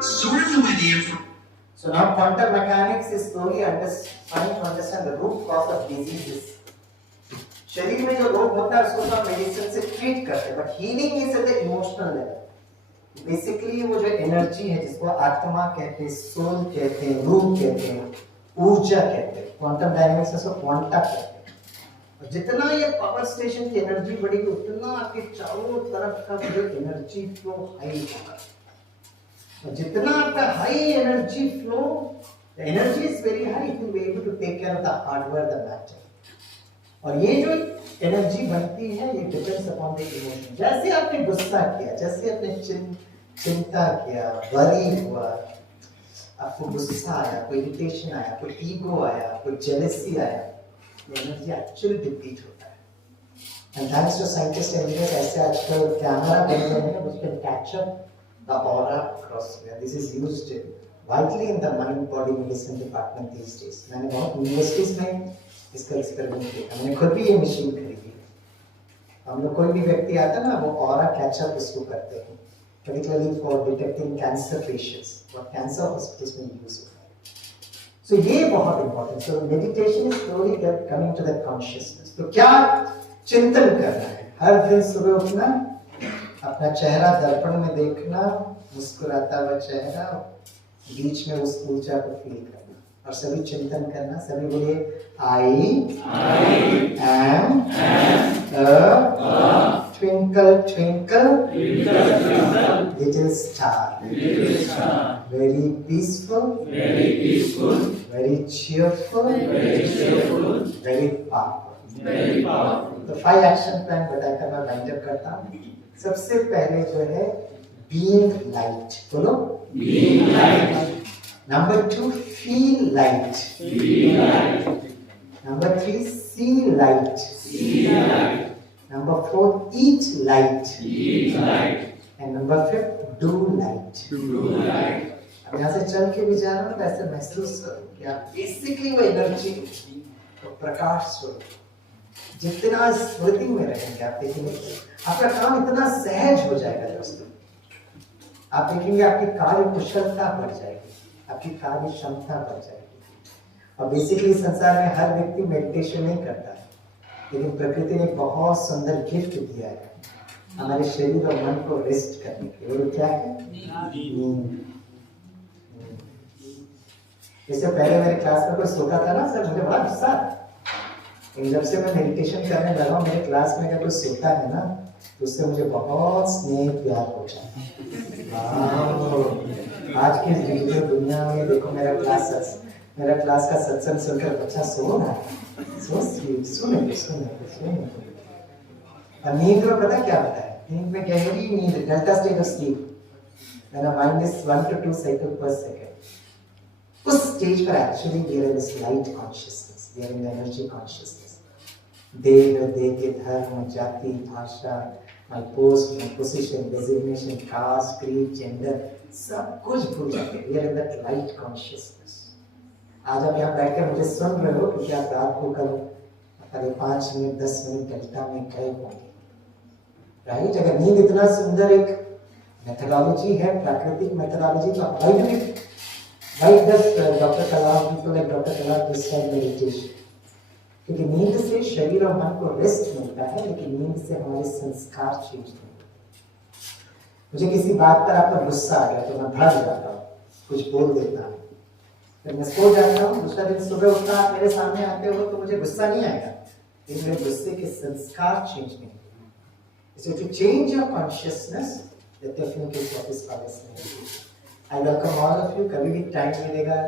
Sort of the way the information. So now quantum mechanics is slowly trying to understand the root cause of diseases. शरीर में जो रोग होता है उसको हम medicine से treat करते हैं, but healing is at the emotional level. Basically वो जो एनर्जी है जिसको आत्मा कहते हैं, सोल कहते हैं, रूह कहते हैं, ऊर्जा कहते हैं, क्वांटम डायनामिक्स में उसको क्वांटा कहते हैं. और जितना ये पावर स्टेशन की एनर्जी बढ़ेगी उतना आपके चारों तरफ का जो एनर्जी फ्लो हाई होगा. और जितना आपका high energy flow, the energy is very high, it will be able to take care of the hardware, the matter. और ये जो एनर्जी बनती है ये डिपेंड्स अपॉन द इमोशन. जैसे आपने गुस्सा किया, जैसे आपने चिंता किया, वरी हुआ, आपको गुस्सा आया, कोई इरिटेशन आया, कोई ईगो आया, कोई जेलसी आया, ये एनर्जी एक्चुअली डिप्लीट होता है. And thanks to scientist engineer ऐसे आजकल कैमरा बन गए हैं which can catch up the aura across. This is used widely in the mind body medicine department these days. मैंने बहुत यूनिवर्सिटीज में इसका एक्सपेरिमेंट किया. मैंने खुद भी ये मशीन खरीदी. हम लोग कोई भी व्यक्ति आता है ना वो ऑरा कैचअप इसको करते हैं, particularly for detecting cancer patients. और कैंसर हॉस्पिटल्स में यूज होता है. So ये बहुत important. So meditation is slowly coming to that consciousness. तो क्या चिंतन करना है? हर दिन सुबह उठना, अपना चेहरा दर्पण में देखना, मुस्कुराता हुआ चेहरा, बीच में उस ऊर्जा को फील करना और सभी चिंतन करना. सभी बोलिए I am a twinkle twinkle little star, very peaceful, very cheerful, very powerful. तो 5 एक्शन प्लान बताकर मैं वाइंड अप करता हूँ. सबसे पहले जो है being light. बोलो being light. Number 2, feel light. Number 3, see light. Number 4, eat light. And number 5, do light. अब यहाँ से चल के भी जा रहा हूँ तो ऐसे महसूस करो कि आप बेसिकली वो एनर्जी तो प्रकाश स्वरूप जितना स्मृति में रहेंगे आप देखेंगे आपका काम इतना सहज हो जाएगा दोस्तों. आप देखेंगे आपकी कार्य कुशलता बढ़ जाएगी, आपकी कार्य क्षमता बढ़ जाएगी. और बेसिकली संसार में हर व्यक्ति मेडिटेशन नहीं करता है, लेकिन प्रकृति ने बहुत सुंदर गिफ्ट दिया है हमारे शरीर और मन को रेस्ट करने के लिए. वो क्या है? नींद. जैसे पहले मेरे क्लास में कोई सोता था ना सर, मुझे बड़ा गुस्सा आता. जब से मैं मेडिटेशन करने लगा हूँ मेरे क्लास में अगर कोई सोता है ना तो उससे मुझे बहुत स्नेह प्यार होता है. आज की डिजिटल दुनिया में देखो मेरा क्लास का सत्संग सुनकर बच्चा सो रहा है. So sweet. सुने. और नींद में पता क्या होता है? नींद में गहरी नींद, delta state of sleep, when the mind is 1 to 2 cycles per second. उस स्टेज पर actually we are in this light consciousness, we are in the energy consciousness. देव के धर्म, जाति, भाषा, my post, my position, designation, caste, creed, gender, सब कुछ भूल जाते हैं. We are in that light consciousness. आज आप यहाँ बैठकर मुझे सुन रहे हो क्योंकि आप रात को कल 5 मिनट 10 मिनट डेल्टा में गए होंगे, राइट? अगर नींद इतना सुंदर एक मेथोडोलॉजी है, प्राकृतिक मेथोडोलॉजी, तो why does Dr. Kalam, people like Dr. Kalam prescribe meditation? क्योंकि नींद से शरीर और मन को रेस्ट मिलता है, लेकिन नींद से हमारे संस्कार चेंज नहीं होते. मुझे किसी बात पर आपका गुस्सा आ गया तो मैं भड़क जाता हूँ, कुछ बोल देता हूँ, फिर मैं सो जाता हूँ. दूसरा दिन सुबह उठता आप मेरे सामने आते हो तो मुझे गुस्सा नहीं आएगा, लेकिन मेरे गुस्से के संस्कार चेंज नहीं होते. So to change your consciousness, the technique is what is called as meditation. I welcome all of you. कभी भी टाइम मिलेगा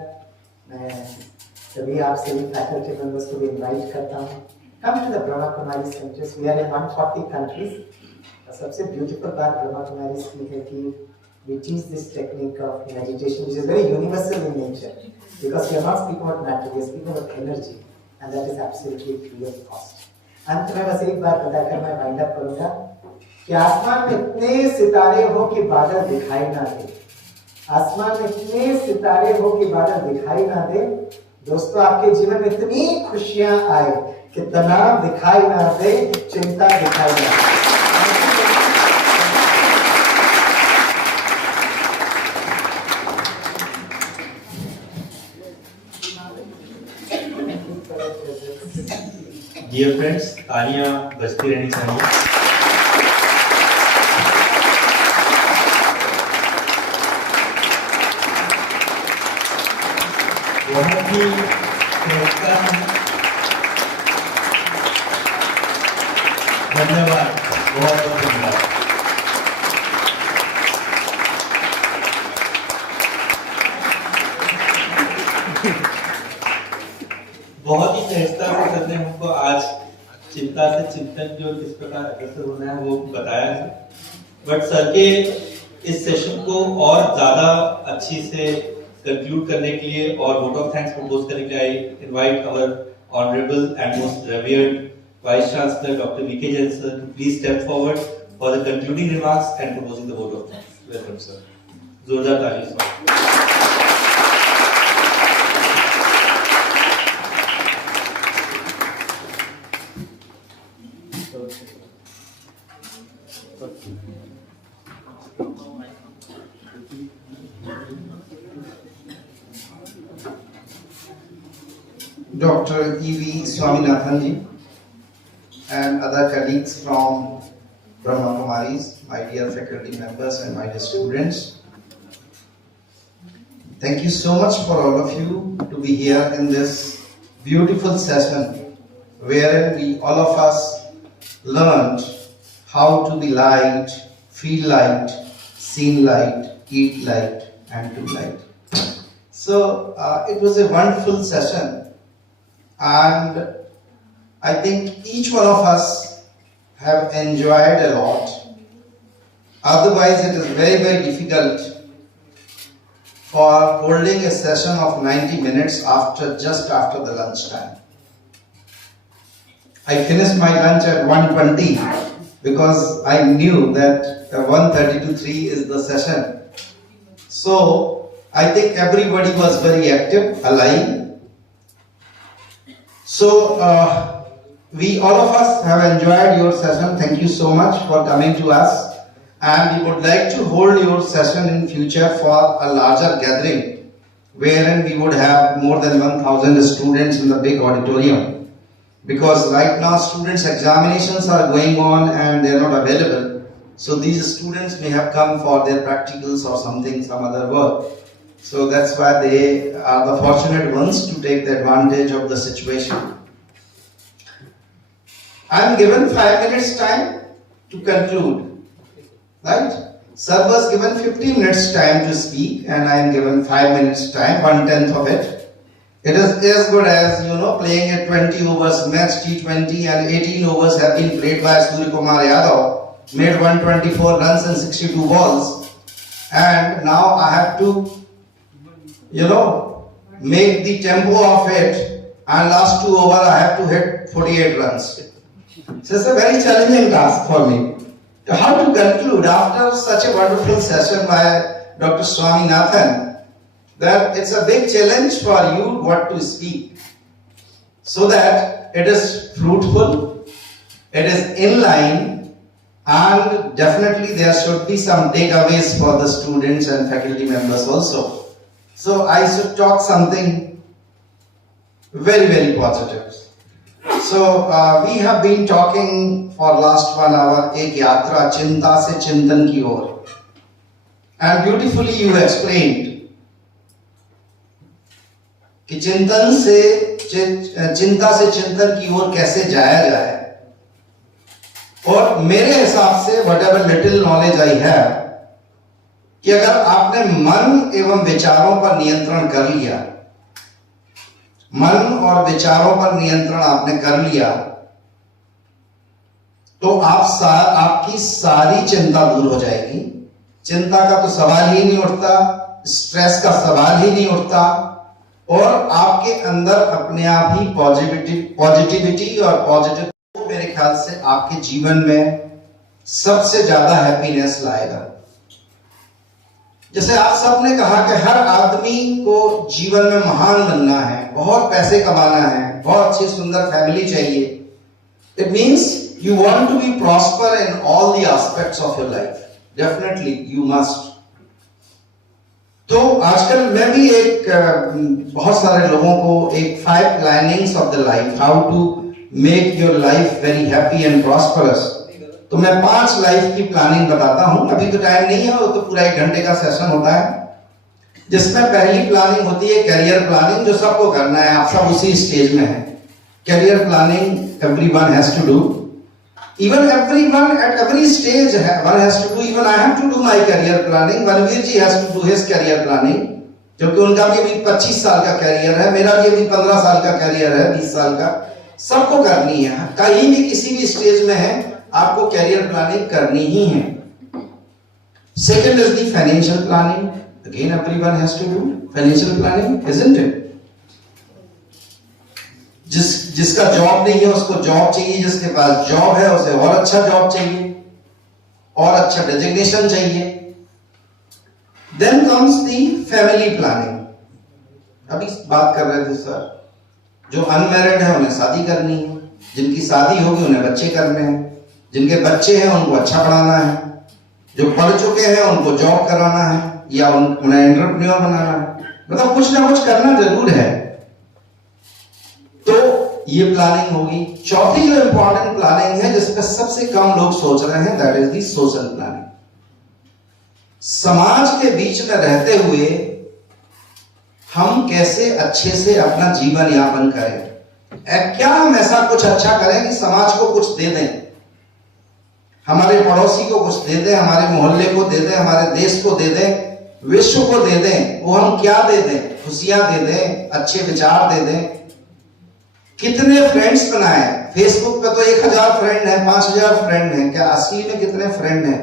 मैं सभी आप सभी फैकल्टी मेंबर्स को भी इनवाइट करता हूँ. Come to the Brahma Kumari centers. We are in 140 countries. सबसे ब्यूटीफुल बात ब्रह्मा कुमारी की है कि we teach this technique of meditation, which is very universal in nature, because we are not speaking about matter, we are speaking about energy, and that is absolutely free of cost. अंत में बस एक बार बताकर मैं wind up करूंगा कि आसमान में इतने सितारे हो कि बादल दिखाई ना दे, आसमान में इतने सितारे हो कि बादल दिखाई ना दे, दोस्तों आपके जीवन में इतनी खुशियां आए कि तनाव दिखाई ना दे, चिंता दिखाई ना दे। डियर फ्रेंड्स, तालियां बजती रहनी चाहिए। बहुत ही धन्यवाद, बहुत बहुत धन्यवाद। बहुत ही सहजता से सर ने हमको आज चिंता से चिंतन जो किस प्रकार अग्रसर होना है वो बताया है। बट सर के इस सेशन को और ज्यादा अच्छी से कंक्लूड करने के लिए और वोट ऑफ थैंक्स प्रपोज करने के लिए I invite our honourable and most reverend vice chancellor doctor V K Jain sir to please step forward for the concluding remarks and proposing the vote of thanks. Welcome sir, जोरदार तालियां। Dr. E.V. Swaminathan ji and other colleagues from Brahma Kumaris, my dear faculty members and my dear students. Thank you so much for all of you to be here in this beautiful session wherein we all of us learned how to be light, feel light, seen light, eat light and do light. So it was a wonderful session. And I think each one of us have enjoyed a lot. Otherwise, it is very, very difficult for holding a session of 90 minutes just after the lunch time. I finished my lunch at 1:20 because I knew that 1:30 to 3 is the session. So I think everybody was very active, alive. So, we all of us have enjoyed your session. Thank you so much for coming to us. And we would like to hold your session in future for a larger gathering, wherein we would have more than 1,000 students in the big auditorium. Because right now students' examinations are going on and they are not available. So these students may have come for their practicals or something, some other work. So that's why they are the fortunate ones to take the advantage of the situation. I am given 5 minutes time to conclude, right? Sir was given 15 minutes time to speak and I am given 5 minutes time, 1/10 of it. It is as good as, playing a 20 overs match T20 and 18 overs have been played by Surya Kumar Yadav, made 124 runs and 62 balls. And now I have to make the tempo of it, and last 2 overs I have to hit 48 runs. So it's a very challenging task for me. How to conclude after such a wonderful session by Dr. Swaminathan, that it's a big challenge for you what to speak, so that it is fruitful, it is in line, and definitely there should be some takeaways for the students and faculty members also. So I should talk something very, very positive. So we have been talking for last 1 hour, एक यात्रा चिंता से चिंतन की ओर, and beautifully you explained कि चिंता से चिंतन की ओर कैसे जाया जाए. और मेरे हिसाब से whatever little knowledge I have, कि अगर आपने मन एवं विचारों पर नियंत्रण कर लिया, मन और विचारों पर नियंत्रण आपने कर लिया, तो आपकी सारी चिंता दूर हो जाएगी. चिंता का तो सवाल ही नहीं उठता, स्ट्रेस का सवाल ही नहीं उठता, और आपके अंदर अपने आप ही पॉजिटिविटी और पॉजिटिव मेरे ख्याल से आपके जीवन में सबसे ज्यादा हैप्पीनेस लाएगा. जैसे आप सब ने कहा कि हर आदमी को जीवन में महान बनना है, बहुत पैसे कमाना है, बहुत अच्छी सुंदर फैमिली चाहिए. It means you want to be prosper in all the aspects of your life. Definitely you must. तो आजकल मैं भी एक बहुत सारे लोगों को एक 5 plannings of the life, how to make your life very happy and prosperous. तो मैं 5 लाइफ की प्लानिंग बताता हूं. अभी तो टाइम नहीं है, वो तो पूरा 1 घंटे का सेशन होता है. जिसमें पहली प्लानिंग होती है करियर प्लानिंग, जो सबको करना है. आप सब उसी स्टेज में हैं. Career planning everyone has to do. Even everyone at every stage one has to do. Even I have to do my career planning. Vanveer ji has to do his career planning. क्योंकि उनका भी अभी 25 साल का career है, मेरा भी अभी 15 साल का कैरियर है, 20 साल का. सबको करनी है. कहीं भी किसी भी स्टेज में है, आपको कैरियर प्लानिंग करनी ही है. Second is the financial planning. Again, everyone has to do financial planning, isn't it? जिसका जॉब नहीं है उसको जॉब चाहिए, जिसके पास जॉब है उसे और अच्छा जॉब चाहिए, और अच्छा डेजिग्नेशन चाहिए. Then comes the family planning. अभी बात कर रहे थे सर, जो अनमैरिड है उन्हें शादी करनी है, जिनकी शादी होगी उन्हें बच्चे करने हैं, जिनके बच्चे हैं उनको अच्छा पढ़ाना है, जो पढ़ चुके हैं उनको जॉब कराना है या उन्हें एंटरप्रेन्योर बनाना है. मतलब कुछ ना कुछ करना जरूर है. तो ये प्लानिंग होगी. चौथी जो इंपॉर्टेंट प्लानिंग है, जिसपे सबसे कम लोग सोच रहे हैं, that is the social planning. समाज के बीच में रहते हुए हम कैसे अच्छे से अपना जीवन यापन करें. क्या हम ऐसा कुछ अच्छा करें कि समाज को कुछ दे दें, हमारे पड़ोसी को कुछ दे दें, हमारे मोहल्ले को दे दें, हमारे देश को दे दें, विश्व को दे दें. वो हम क्या दे दें? खुशियां दे दें, अच्छे विचार दे दें. कितने फ्रेंड्स बनाए? फेसबुक पे तो 1000 फ्रेंड है, 5000 फ्रेंड हैं. क्या असली में कितने फ्रेंड हैं?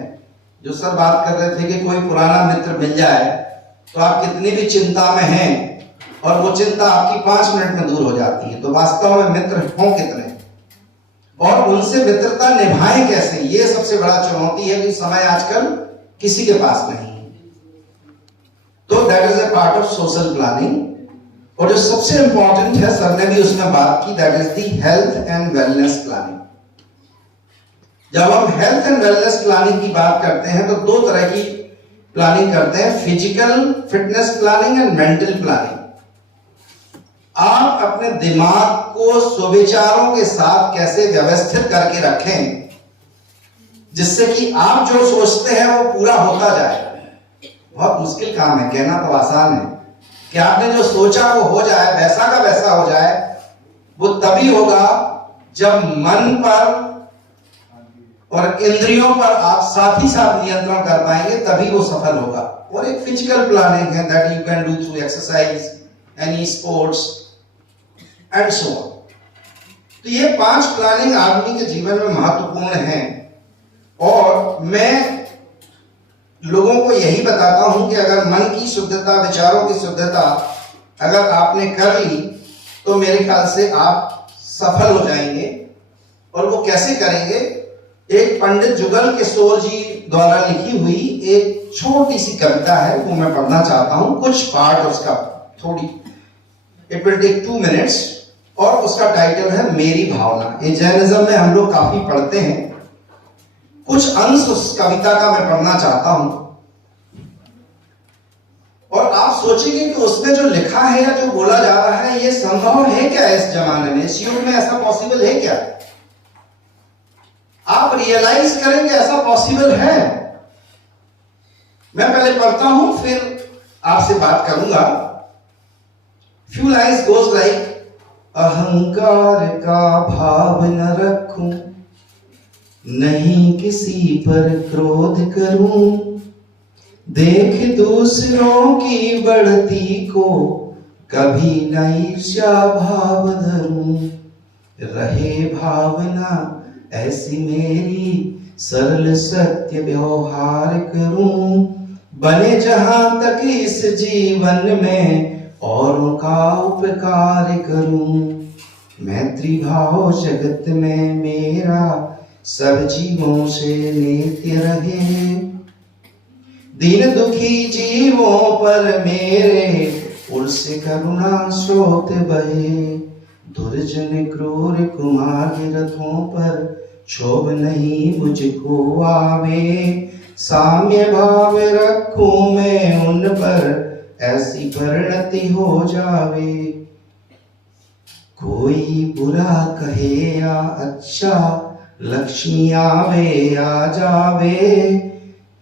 जो सर बात कर रहे थे कि कोई पुराना मित्र मिल जाए तो आप कितनी भी चिंता में हैं और वो चिंता आपकी 5 मिनट में दूर हो जाती है. तो वास्तव में मित्र हों कितने, और उनसे मित्रता निभाएं कैसे, ये सबसे बड़ा चुनौती है कि समय आजकल किसी के पास नहीं है. तो that is a part of social planning. और जो सबसे इंपॉर्टेंट है, सर ने भी उसमें बात की, that is the health and wellness planning. जब हम हेल्थ एंड वेलनेस प्लानिंग की बात करते हैं तो 2 तरह की प्लानिंग करते हैं, physical fitness planning and mental planning. आप अपने दिमाग को सुविचारों के साथ कैसे व्यवस्थित करके रखें जिससे कि आप जो सोचते हैं वो पूरा होता जाए. बहुत मुश्किल काम है, कहना तो आसान है कि आपने जो सोचा वो हो जाए, वैसा का वैसा हो जाए. वो तभी होगा जब मन पर और इंद्रियों पर आप साथ ही साथ नियंत्रण कर पाएंगे, तभी वो सफल होगा. और एक फिजिकल प्लानिंग है that you can do through exercise, any sports and so on. तो ये 5 प्लानिंग आदमी के जीवन में महत्वपूर्ण हैं. और मैं लोगों को यही बताता हूं कि अगर मन की शुद्धता, विचारों की शुद्धता अगर आपने कर ली तो मेरे ख्याल से आप सफल हो जाएंगे. और वो कैसे करेंगे? एक पंडित जुगल किशोर जी द्वारा लिखी हुई एक छोटी सी कविता है, वो मैं पढ़ना चाहता हूं, कुछ पार्ट उसका, थोड़ी, इट विल टेक 2 मिनट्स. और उसका टाइटल है मेरी भावना. ये जैनिज्म में हम लोग काफी पढ़ते हैं. कुछ अंश उस कविता का मैं पढ़ना चाहता हूं और आप सोचेंगे कि उसमें जो लिखा है या जो बोला जा रहा है ये संभव है क्या इस जमाने में, इस युग में ऐसा पॉसिबल है क्या? आप रियलाइज करेंगे ऐसा पॉसिबल है. मैं पहले पढ़ता हूं फिर आपसे बात करूंगा. फ्यू लाइन्स गोज लाइक, अहंकार का भाव न रखूं, नहीं किसी पर क्रोध करूं, देख दूसरों की बढ़ती को कभी न ईर्ष्या भाव धरूं, रहे भावना ऐसी मेरी सरल सत्य व्यवहार करूं, बने जहां तक इस जीवन में औरों का उपकार करूं, मैत्री भाव जगत में मेरा सब जीवों से नित्य रहे, दीन दुखी जीवों पर मेरे उर्स करुणा स्रोत बहे, दुर्जन क्रूर कुमार रथों पर क्षोभ नहीं मुझको आवे, साम्य भाव रखूं मैं उन पर ऐसी परिणति हो जावे, कोई बुरा कहे या अच्छा लक्ष्मी आवे आ जावे,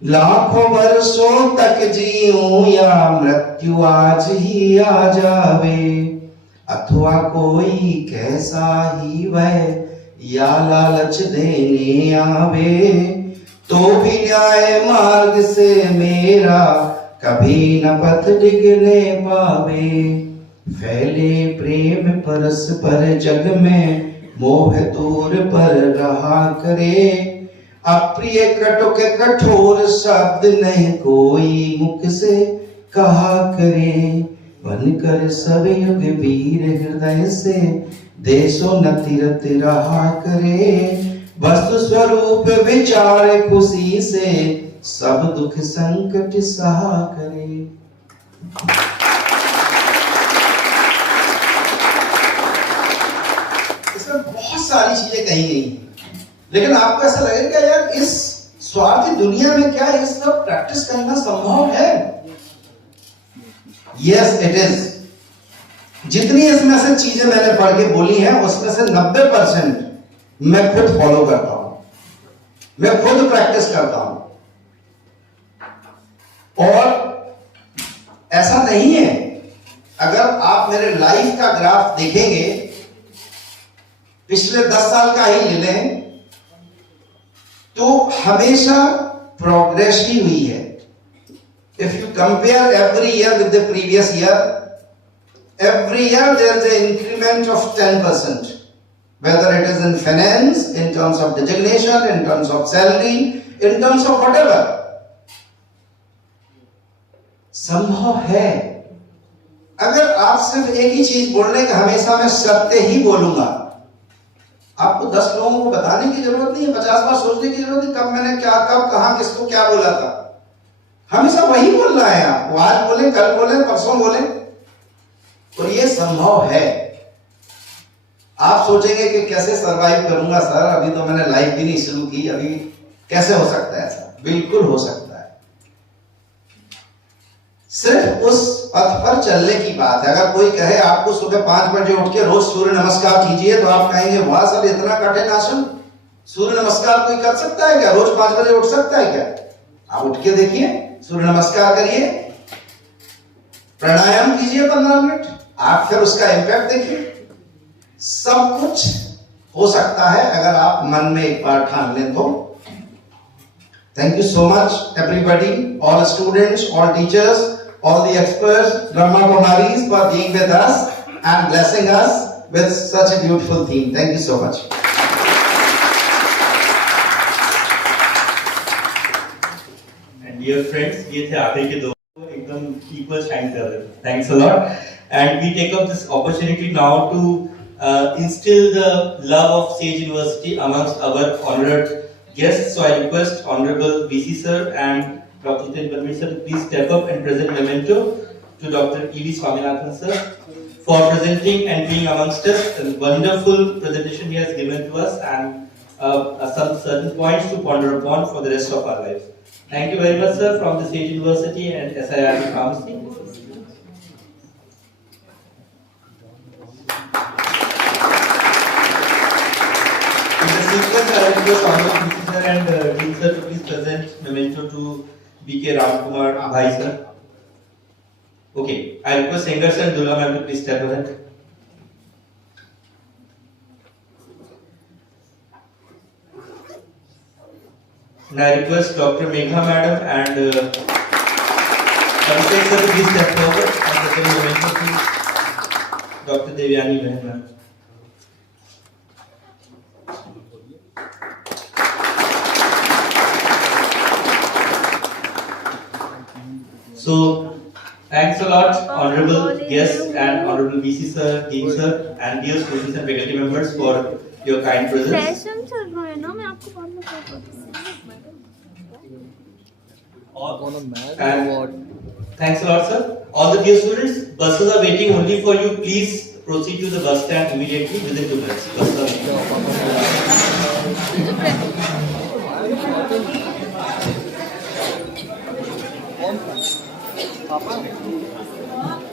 लाखों वर्षों तक जीऊं या मृत्यु आज ही आ जावे, अथवा कोई कैसा ही वह या लालच देने आवे, तो भी न्याय मार्ग से मेरा कभी न पथ डिगने पावे, फैले प्रेम परस्पर जग में मोह दूर पर रहा करे, अप्रिय कटुक कठोर शब्द नहीं कोई मुख से कहा करे, बनकर सब युग वीर हृदय से देशो न तीरथ रहा करे, वस्तु स्वरूप विचार खुशी से सब दुख संकट सहा करे। इसमें बहुत सारी चीजें कही गई, लेकिन आपको ऐसा लगेगा यार इस स्वार्थी दुनिया में क्या ये सब प्रैक्टिस करना संभव है? Yes it is. जितनी इसमें से चीजें मैंने पढ़ के बोली हैं उसमें से 90% मैं खुद फॉलो करता हूं, मैं खुद प्रैक्टिस करता हूं। और ऐसा नहीं है, अगर आप मेरे लाइफ का ग्राफ देखेंगे पिछले 10 साल का ही ले लें तो हमेशा प्रोग्रेस ही हुई है। If you compare every year with the previous year, every year there is an increment of 10%, whether it is in finance, in terms of designation, in terms of salary, in terms of whatever. संभव है। अगर आप सिर्फ एक ही चीज बोल रहे हैं कि हमेशा मैं सत्य ही बोलूंगा, आपको 10 लोगों को बताने की जरूरत नहीं है, 50 बार सोचने की जरूरत नहीं कब मैंने क्या, कब, कहां, किसको क्या बोला था। हमेशा वही बोल रहा है आप, आज बोले, कल बोले, परसों बोले, और ये संभव है। आप सोचेंगे कि कैसे सरवाइव करूंगा सर, अभी तो मैंने लाइफ भी नहीं शुरू की, अभी कैसे हो सकता है ऐसा? बिल्कुल हो सकता है। सिर्फ उस पथ पर चलने की बात है। अगर कोई कहे आपको सुबह 5 बजे उठ के रोज सूर्य नमस्कार कीजिए, तो आप कहेंगे वाह सर इतना कठिन आसन, सूर्य नमस्कार कोई कर सकता है क्या? रोज 5 बजे उठ सकता है क्या? आप उठ के देखिए, सूर्य नमस्कार करिए, प्राणायाम कीजिए 15 मिनट, आप फिर उसका इंपैक्ट देखिए। सब कुछ हो सकता है अगर आप मन में एक बार ठान लें तो। Thank you so much everybody, all students, all teachers, all the experts, Brahma Kumaris, for being with us and blessing us with such a beautiful theme. Thank you so much. And dear friends, ये थे आखिरी के दो एकदम equal shine कर रहे थे. Thanks a lot. And we take up this opportunity now to instill the love of Sage University amongst our honored guests. So I request Honorable VC Sir and Dr. Jiten Barmi sir, please step up and present memento to Dr. E.V. Swaminathan sir for presenting and being amongst us. A wonderful presentation he has given to us and some certain points to ponder upon for the rest of our lives. Thank you very much sir from the Sage University and SIRB Pharmacy. In the sequence, I request Honorable VC sir and Dean sir to please present memento to B.K. Ramkumar Bhai sir. Okay, I request Sengar sir and Dula ma'am to please step ahead. And I request Dr. Megha madam and Abhishek sir to please step forward and present memento to Dr. Devyani Behan ma'am. So, thanks a lot, honorable guests and honorable VC sir, Dean sir, and dear students and faculty members for your kind presence. On a man And or what? thanks a lot, sir. All the dear students, buses are waiting only for you. Please proceed to the bus stand immediately within 2 minutes. Buses are waiting. Papa?